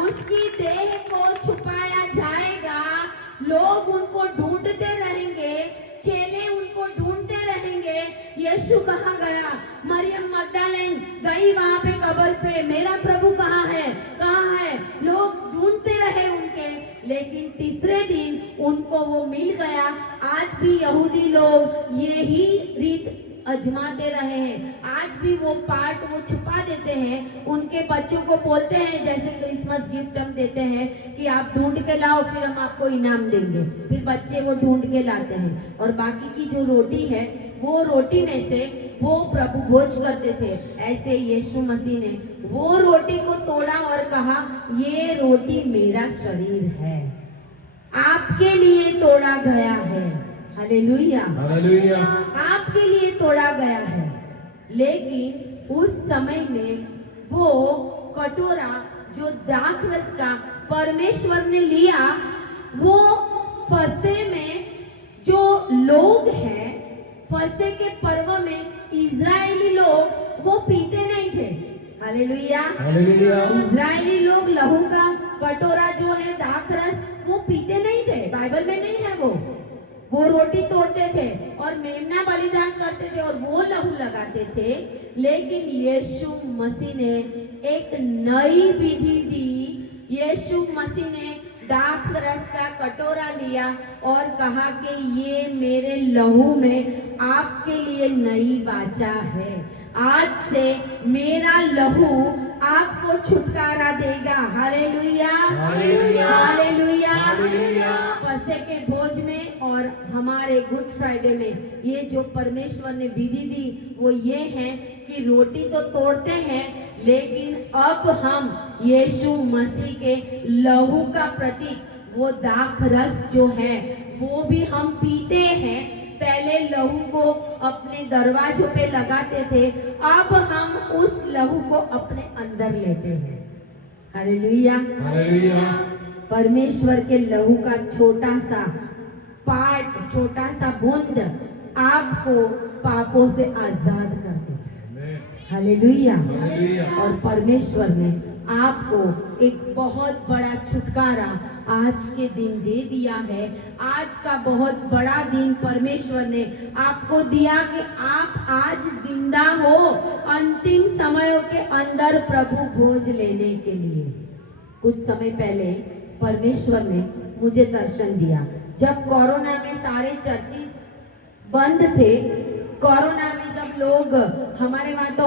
उसकी देह को छुपाया जाएगा, लोग उनको ढूंढते रहेंगे, चेले उनको ढूंढते रहेंगे। यीशु कहाँ गया? मरियम मगदलीन गई वहां पे कब्र पे, मेरा प्रभु कहाँ है, कहाँ है? लोग ढूंढते रहे उनके, लेकिन तीसरे दिन उनको वो मिल गया। आज भी यहूदी लोग यही रीत आजमाते रहे हैं, आज भी वो पार्ट वो छुपा देते हैं, उनके बच्चों को बोलते हैं, जैसे क्रिसमस गिफ्ट हम देते हैं कि आप ढूंढ के लाओ, फिर हम आपको इनाम देंगे, फिर बच्चे वो ढूंढ के लाते हैं, और बाकी की जो रोटी है वो रोटी में से वो प्रभु भोज करते थे। ऐसे यीशु मसीह ने वो रोटी को तोड़ा और कहा, ये रोटी मेरा शरीर है, आपके लिए तोड़ा गया है। Hallelujah, hallelujah. आपके लिए तोड़ा गया है। लेकिन उस समय में वो कटोरा जो दाखरस का परमेश्वर ने लिया, वो फसह में जो लोग हैं, फसह के पर्व में इजरायली लोग वो पीते नहीं थे। Hallelujah, hallelujah. इजरायली लोग लहू का कटोरा जो है दाखरस वो पीते नहीं थे, बाइबल में नहीं है। वो रोटी तोड़ते थे और मेमना बलिदान करते थे और वो लहू लगाते थे। लेकिन यीशु मसीह ने एक नई विधि दी। यीशु मसीह ने दाखरस का कटोरा लिया और कहा कि ये मेरे लहू में आपके लिए नई वाचा है, आज से मेरा लहू आपको छुटकारा देगा। Hallelujah, hallelujah, hallelujah. फसह के भोज में और हमारे गुड फ्राइडे में ये जो परमेश्वर ने विधि दी वो ये है कि रोटी तो तोड़ते हैं, लेकिन अब हम यीशु मसीह के लहू का प्रतीक वो दाखरस जो है वो भी हम पीते हैं। पहले लहू को अपने दरवाजों पे लगाते थे, अब हम उस लहू को अपने अंदर लेते हैं। Hallelujah, hallelujah. परमेश्वर के लहू का छोटा सा पार्ट, छोटा सा बूंद आपको पापों से आजाद कर देता है। Hallelujah, hallelujah. और परमेश्वर ने आपको एक बहुत बड़ा छुटकारा आज के दिन दे दिया है। आज का बहुत बड़ा दिन परमेश्वर ने आपको दिया कि आप आज जिंदा हो अंतिम समयों के अंदर प्रभु भोज लेने के लिए। कुछ समय पहले परमेश्वर ने मुझे दर्शन दिया, जब कोरोना में सारे चर्चिस बंद थे। कोरोना में जब लोग, हमारे वहां तो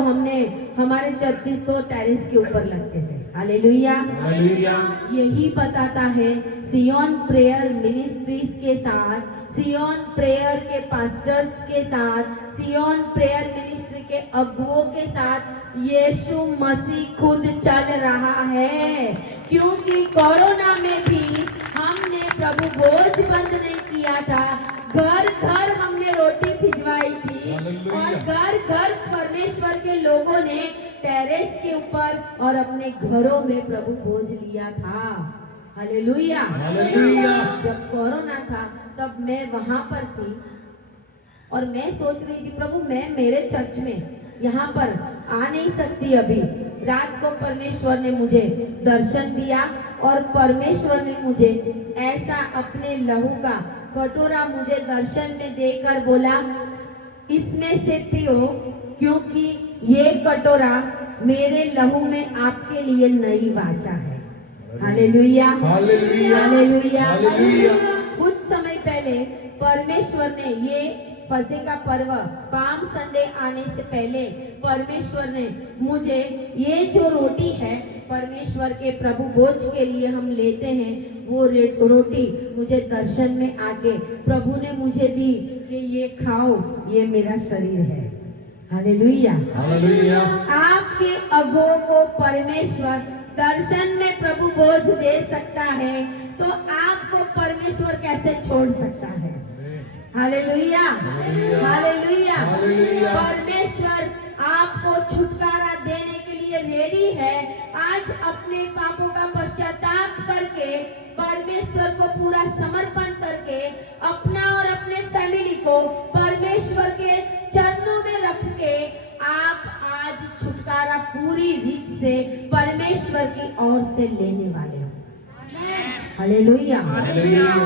हमारे चर्चिस तो टेरेस के ऊपर लगते थे। Hallelujah, hallelujah. यही बताता है सियोन प्रेयर मिनिस्ट्रीज के साथ, सियोन प्रेयर के पास्टर्स के साथ, सियोन प्रेयर मिनिस्ट्री के अगुओं के साथ यीशु मसीह खुद चल रहा है। क्योंकि कोरोना में भी हमने प्रभु भोज बंद नहीं किया था, घर घर हमने रोटी भिजवाई थी और घर घर परमेश्वर के लोगों ने टेरेस के ऊपर और अपने घरों में प्रभु भोज लिया था। Hallelujah, hallelujah. जब कोरोना था तब मैं वहां पर थी और मैं सोच रही थी, प्रभु मैं मेरे चर्च में यहाँ पर आ नहीं सकती। अभी रात को परमेश्वर ने मुझे दर्शन दिया और परमेश्वर ने मुझे ऐसा अपने लहू का कटोरा मुझे दर्शन में देकर बोला, इसमें से पियो, क्योंकि ये कटोरा मेरे लहू में आपके लिए नई वाचा है। Hallelujah, hallelujah, hallelujah, hallelujah. कुछ समय पहले परमेश्वर ने ये फसह का पर्व पाम संडे आने से पहले परमेश्वर ने मुझे ये जो रोटी है परमेश्वर के प्रभु भोज के लिए हम लेते हैं, वो रोटी मुझे दर्शन में आके प्रभु ने मुझे दी कि ये खाओ, ये मेरा शरीर है। Hallelujah, hallelujah. आपके अगो को परमेश्वर दर्शन में प्रभु भोज दे सकता है, तो आपको परमेश्वर कैसे छोड़ सकता है? Hallelujah, hallelujah. परमेश्वर आपको छुटकारा देने के लिए रेडी है। आज अपने पापों का पश्चाताप करके परमेश्वर को पूरा समर्पण करके अपना और अपने फैमिली को परमेश्वर के चरणों में रख के आप आज छुटकारा पूरी रीत से परमेश्वर की ओर से लेने वाले हो। हालेलुया।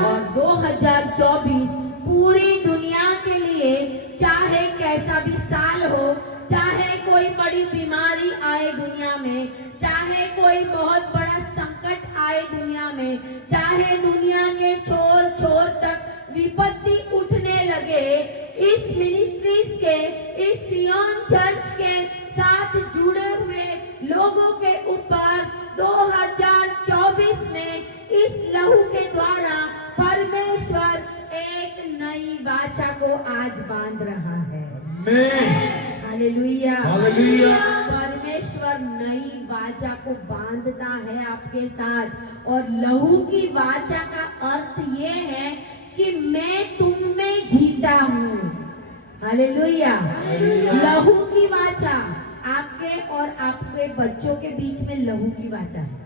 और 2024 पूरी दुनिया के लिए, चाहे कैसा भी साल हो, चाहे कोई बड़ी बीमारी आए दुनिया में, चाहे कोई बहुत बड़ा संकट आए दुनिया में, चाहे दुनिया के छोर छोर तक विपत्ति उठने लगे, इस मिनिस्ट्रीज के, इस सियोन चर्च के साथ जुड़े हुए लोगों के ऊपर 2024 में इस लहू के द्वारा परमेश्वर एक नई वाचा को आज बांध रहा है। Hallelujah, hallelujah. परमेश्वर नई वाचा को बांधता है आपके साथ, और लहू की वाचा का अर्थ ये है कि मैं तुम में जीता हूँ। हालेलुया। लहू की वाचा आपके और आपके बच्चों के बीच में लहू की वाचा है।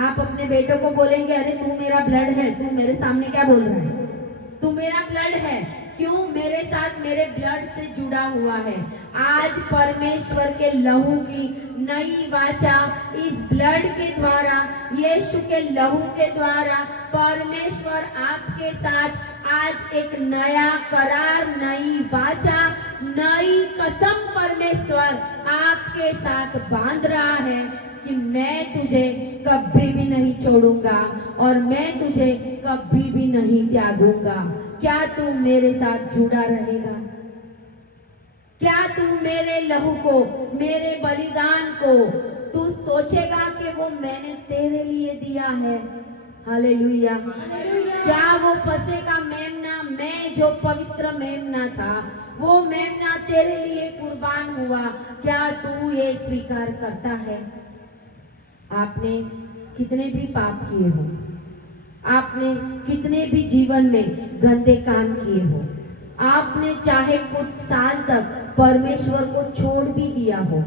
आप अपने बेटों को बोलेंगे, अरे तू मेरा ब्लड है, तू मेरे सामने क्या बोल रहा है? तू मेरा ब्लड है, क्यों? मेरे साथ मेरे ब्लड से जुड़ा हुआ है। आज परमेश्वर के लहू की नई वाचा इस ब्लड के द्वारा, यीशु के लहू के द्वारा परमेश्वर आपके साथ आज एक नया करार, नई वाचा, नई कसम परमेश्वर आपके साथ बांध रहा है कि मैं तुझे कभी भी नहीं छोड़ूंगा और मैं तुझे कभी भी नहीं त्यागूंगा। क्या तू मेरे साथ जुड़ा रहेगा? क्या तू मेरे लहू को, मेरे बलिदान को तू सोचेगा कि वो मैंने तेरे लिए दिया है? हालेलुया। क्या वो फसह का मेमना, मैं जो पवित्र मेमना था, वो मेमना तेरे लिए कुर्बान हुआ? क्या तू ये स्वीकार करता है? आपने कितने भी पाप किए हो, आपने कितने भी जीवन में गंदे काम किए हो, आपने चाहे कुछ साल तक परमेश्वर को छोड़ भी दिया हो,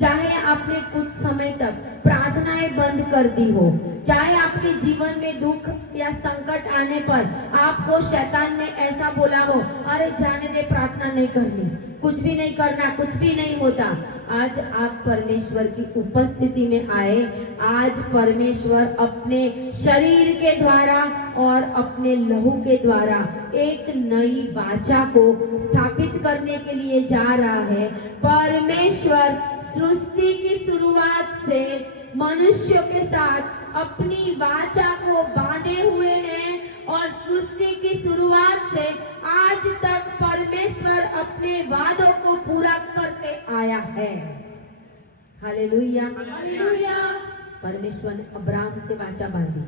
चाहे आपने कुछ समय तक प्रार्थनाएं बंद कर दी हो, चाहे आपके जीवन में दुख या संकट आने पर आपको शैतान ने ऐसा बोला हो, अरे जाने दे, प्रार्थना नहीं करनी, कुछ भी नहीं करना, कुछ भी नहीं होता। आज आप परमेश्वर की उपस्थिति में आए। आज परमेश्वर अपने शरीर के द्वारा और अपने लहू के द्वारा एक नई वाचा को स्थापित करने के लिए जा रहा है। परमेश्वर सृष्टि की शुरुआत से मनुष्यों के साथ अपनी वाचा को बांधे हुए हैं, और सृष्टि की शुरुआत से आज तक परमेश्वर अपने वादों को पूरा करते आया है। हालेलुया। परमेश्वर ने अब्राहम से वाचा बांधी।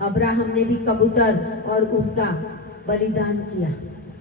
अब्राहम ने भी कबूतर और उसका बलिदान किया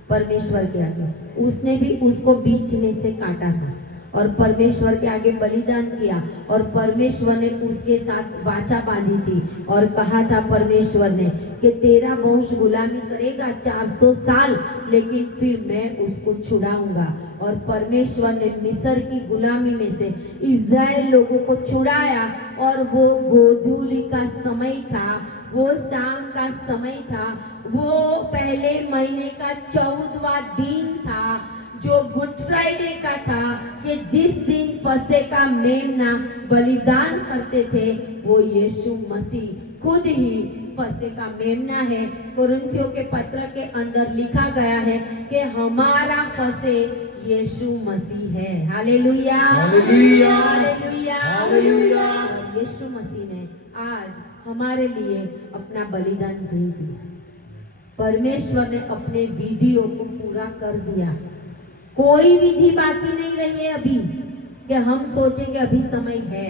परमेश्वर के आगे। उसने भी उसको बीच में से काटा था और परमेश्वर के आगे बलिदान किया, और परमेश्वर ने उसके साथ वाचा बांधी थी और कहा था परमेश्वर ने कि तेरा वंश गुलामी करेगा 400 साल, लेकिन फिर मैं उसको छुड़ाऊंगा। और परमेश्वर ने मिस्र की गुलामी में से इस्राएल लोगों को छुड़ाया, और वो गोधूली का समय था, वो शाम का समय था, वो पहले महीने का 14वां दिन था, जो गुड फ्राइडे का था, कि जिस दिन फसह का मेमना बलिदान करते थे, वो यीशु मसीह खुद ही फसह का मेमना है। कुरिन्थियों के पत्र के अंदर लिखा गया है कि हमारा फसह यीशु मसीह है। Hallelujah, hallelujah, hallelujah, hallelujah. Yeshu Masih ने आज हमारे लिए अपना बलिदान दे दिया। परमेश्वर ने अपने विधियों को पूरा कर दिया। कोई विधि बाकी नहीं रही है अभी कि हम सोचेंगे अभी समय है।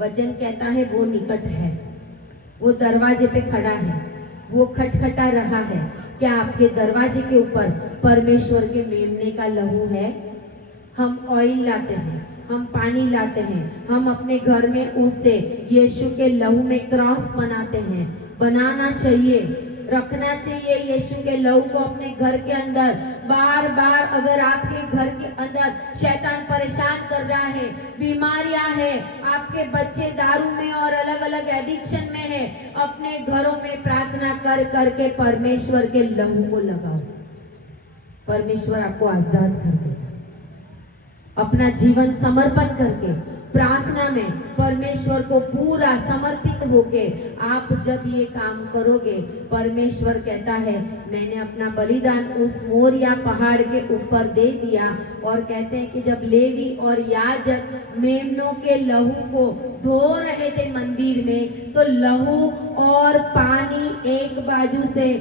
वचन कहता है वो निकट है, वो दरवाजे पे खड़ा है, वो खटखटा रहा है। क्या आपके दरवाजे के ऊपर परमेश्वर के मेमने का लहू है? हम ऑयल लाते हैं, हम पानी लाते हैं, हम अपने घर में उससे यीशु के लहू में क्रॉस बनाते हैं। बनाना चाहिए, रखना चाहिए यीशु के लहू को अपने घर के अंदर। बार बार अगर आपके घर के अंदर शैतान परेशान कर रहा है, बीमारियां है, आपके बच्चे दारू में और अलग अलग एडिक्शन में है, अपने घरों में प्रार्थना कर करके परमेश्वर के लहू को लगाओ। परमेश्वर आपको आजाद कर देगा। अपना जीवन समर्पण करके प्रार्थना में परमेश्वर को पूरा समर्पित होके आप जब ये काम करोगे, परमेश्वर कहता है मैंने अपना बलिदान उस मोरिया पहाड़ के ऊपर दे दिया। और कहते हैं कि जब लेवी और याजक मेमनों के लहू को धो रहे थे मंदिर में, तो लहू और पानी एक बाजू से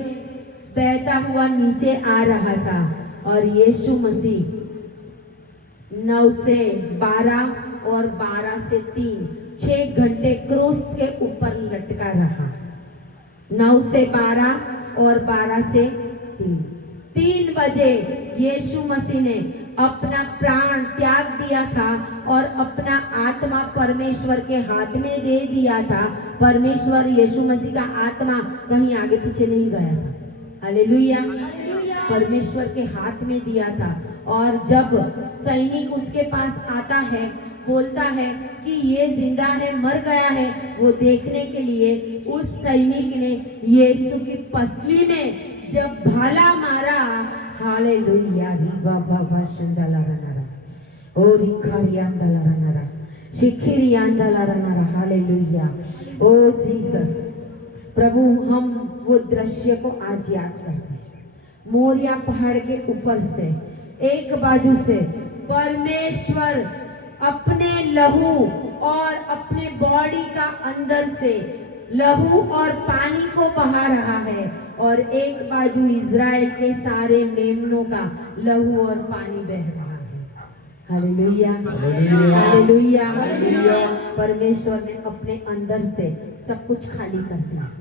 बहता हुआ नीचे आ रहा था और यीशु मसीह 9 से 12 और 12 से 3 6 घंटे क्रूस के ऊपर लटका रहा। 9 से 12 और 12 से 3 बजे यीशु मसीह ने अपना प्राण त्याग दिया था और अपना आत्मा परमेश्वर के हाथ में दे दिया था। परमेश्वर यीशु मसीह का आत्मा कहीं आगे पीछे नहीं गया था। हालेलुया, परमेश्वर के हाथ में दिया था। और जब सैनिक उसके पास आता है, बोलता है कि ये जिंदा है मर गया है, वो देखने के लिए उस सैनिक ने यीशु की पसली में जब भाला मारा, हालेलुया, रिवा बाबा शंदलारनारा ओ रिखारियांदलारनारा शिखिरियांदलारनारा, हालेलुया, ओ जीसस। प्रभु, हम वो दृश्य को आज याद करते हैं। मोरिया पहाड़ के ऊपर से एक बाजू से परमेश्वर अपने लहू और अपने बॉडी का अंदर से लहू और पानी को बहा रहा है, और एक बाजू इज़राइल के सारे मेमनों का लहू और पानी बह रहा है। Hallelujah, hallelujah, hallelujah. परमेश्वर ने अपने अंदर से सब कुछ खाली कर दिया।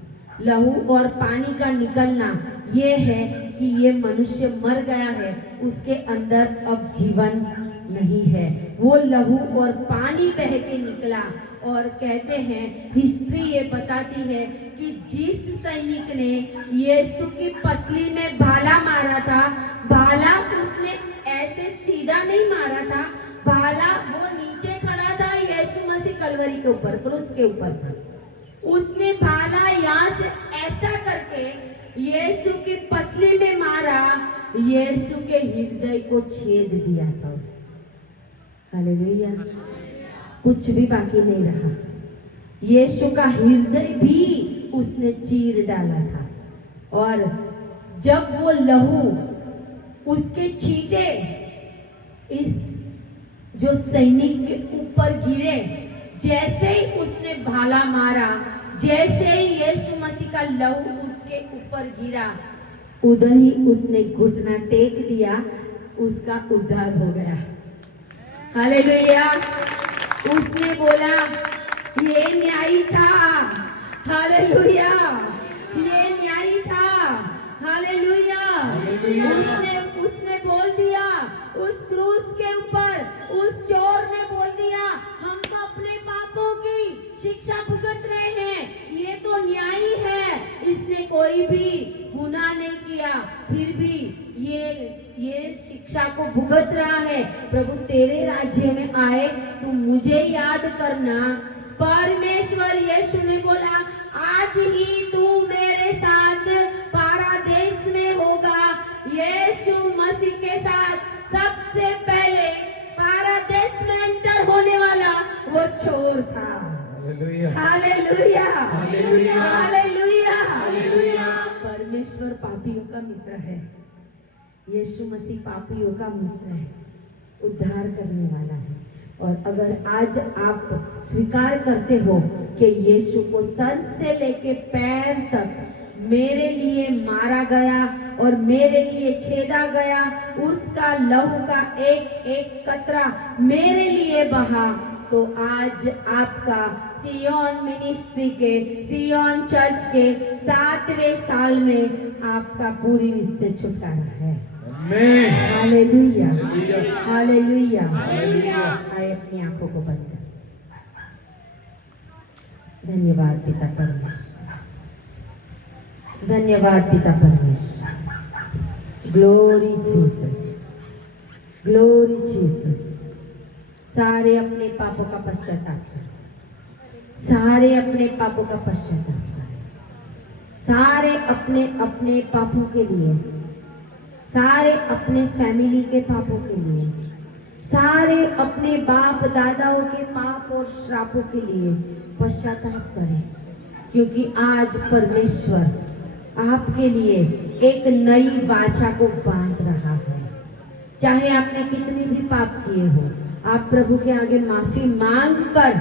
लहू और पानी का निकलना ये है कि ये मनुष्य मर गया है, उसके अंदर अब जीवन नहीं है। वो लहू और पानी बह के निकला। और कहते हैं, हिस्ट्री ये बताती है कि जिस सैनिक ने यीशु की पसली में भाला मारा था, भाला उसने ऐसे सीधा नहीं मारा था, भाला वो नीचे खड़ा था, यीशु मसीह कलवरी के ऊपर, क्रूस के ऊपर था। उसने भाला यहाँ से ऐसा करके यीशु की पसली में मारा, यीशु के हृदय को छेद दिया था उसने। हालेलुया, कुछ भी बाकी नहीं रहा। यीशु का हृदय भी उसने चीर डाला था। और जब वो लहू, उसके छींटे इस जो सैनिक के ऊपर गिरे, जैसे ही उसने भाला मारा, जैसे ही यीशु मसीह का लहू उसके ऊपर गिरा, उधर ही उसने घुटना टेक दिया, उसका उद्धार हो गया। हालेलुया, उसने बोला ये न्यायी था। हालेलुया, ये न्यायी था। हालेलुया, उसने बोल दिया, उस क्रूस के ऊपर उस चोर ने बोल दिया, हम तो अपने पापों की शिक्षा भुगत रहे हैं, ये तो न्यायी है, इसने कोई भी गुनाह नहीं किया, फिर भी ये शिक्षा को भुगत रहा है। प्रभु, तेरे राज्य में आए तो मुझे याद करना। परमेश्वर यीशु ने बोला, आज ही तू मेरे साथ पारादेश में होगा। यीशु मसीह के साथ सब हालेलुया। परमेश्वर पापियों का मित्र है। यीशु मसीह पापियों का मित्र है, उद्धार करने वाला है। और अगर आज आप स्वीकार करते हो कि यीशु को सर से लेके पैर तक मेरे लिए मारा गया और मेरे लिए छेदा गया, उसका लहू का एक एक कतरा मेरे लिए बहा, तो आज आपका सियोन मिनिस्ट्री के, सियोन चर्च के 7वें साल में आपका पूरी रीत से छुटकारा है। Hallelujah, hallelujah. आइए अपनी आंखों को बंद करें। धन्यवाद पिता परमेश्वर, धन्यवाद पिता परमेश्वर। Glory Jesus, glory Jesus. सारे अपने पापों का पश्चाताप करें, सारे अपने पापों का पश्चाताप करें, सारे अपने अपने पापों के लिए, सारे अपने फैमिली के पापों के लिए, सारे अपने बाप दादाओं के पाप और श्रापों के लिए पश्चाताप करें, क्योंकि आज परमेश्वर आपके लिए एक नई वाचा को बांध रहा है। चाहे आपने कितने भी पाप किए हो, आप प्रभु के आगे माफी मांग कर,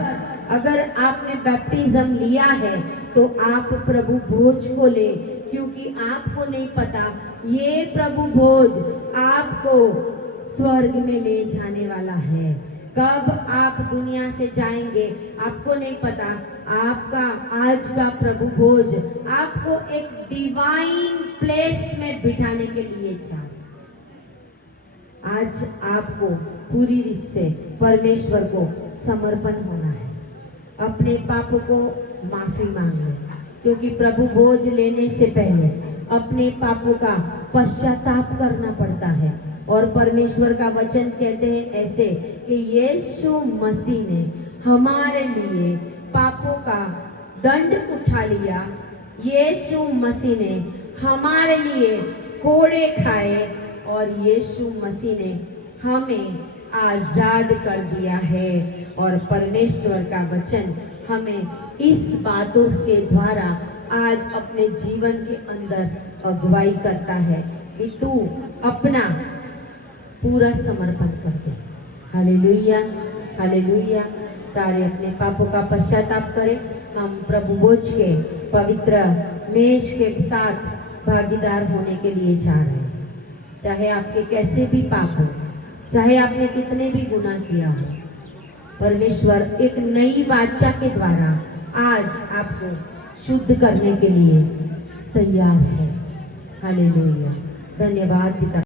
अगर आपने बैप्टिज्म लिया है तो आप प्रभु भोज को ले, क्योंकि आपको नहीं पता ये प्रभु भोज आपको स्वर्ग में ले जाने वाला है। कब आप दुनिया से जाएंगे आपको नहीं पता। आपका आज का प्रभु भोज आपको एक डिवाइन प्लेस में बिठाने के लिए चाहे। आज आपको पूरी रीत से परमेश्वर को समर्पण होना है, अपने पापों को माफी मांगना, क्योंकि प्रभु भोज लेने से पहले अपने पापों का पश्चाताप करना पड़ता है। और परमेश्वर का वचन कहते हैं ऐसे कि यीशु मसीह ने हमारे लिए पापों का दंड उठा लिया, यीशु मसीह ने हमारे लिए कोड़े खाए और यीशु मसीह ने हमें आजाद कर दिया है। और परमेश्वर का वचन हमें इस बातों के द्वारा आज अपने जीवन के अंदर अगुवाई करता है कि तू अपना पूरा समर्पण कर दे। Hallelujah, hallelujah. सारे अपने पापों का पश्चाताप करें। हम प्रभु भोज के पवित्र मेज के साथ भागीदार होने के लिए जा रहे हैं। चाहे आपके कैसे भी पाप हो, चाहे आपने कितने भी गुनाह किया हो, परमेश्वर एक नई वाचा के द्वारा आज आपको शुद्ध करने के लिए तैयार है। हालेलुया। धन्यवाद पिता।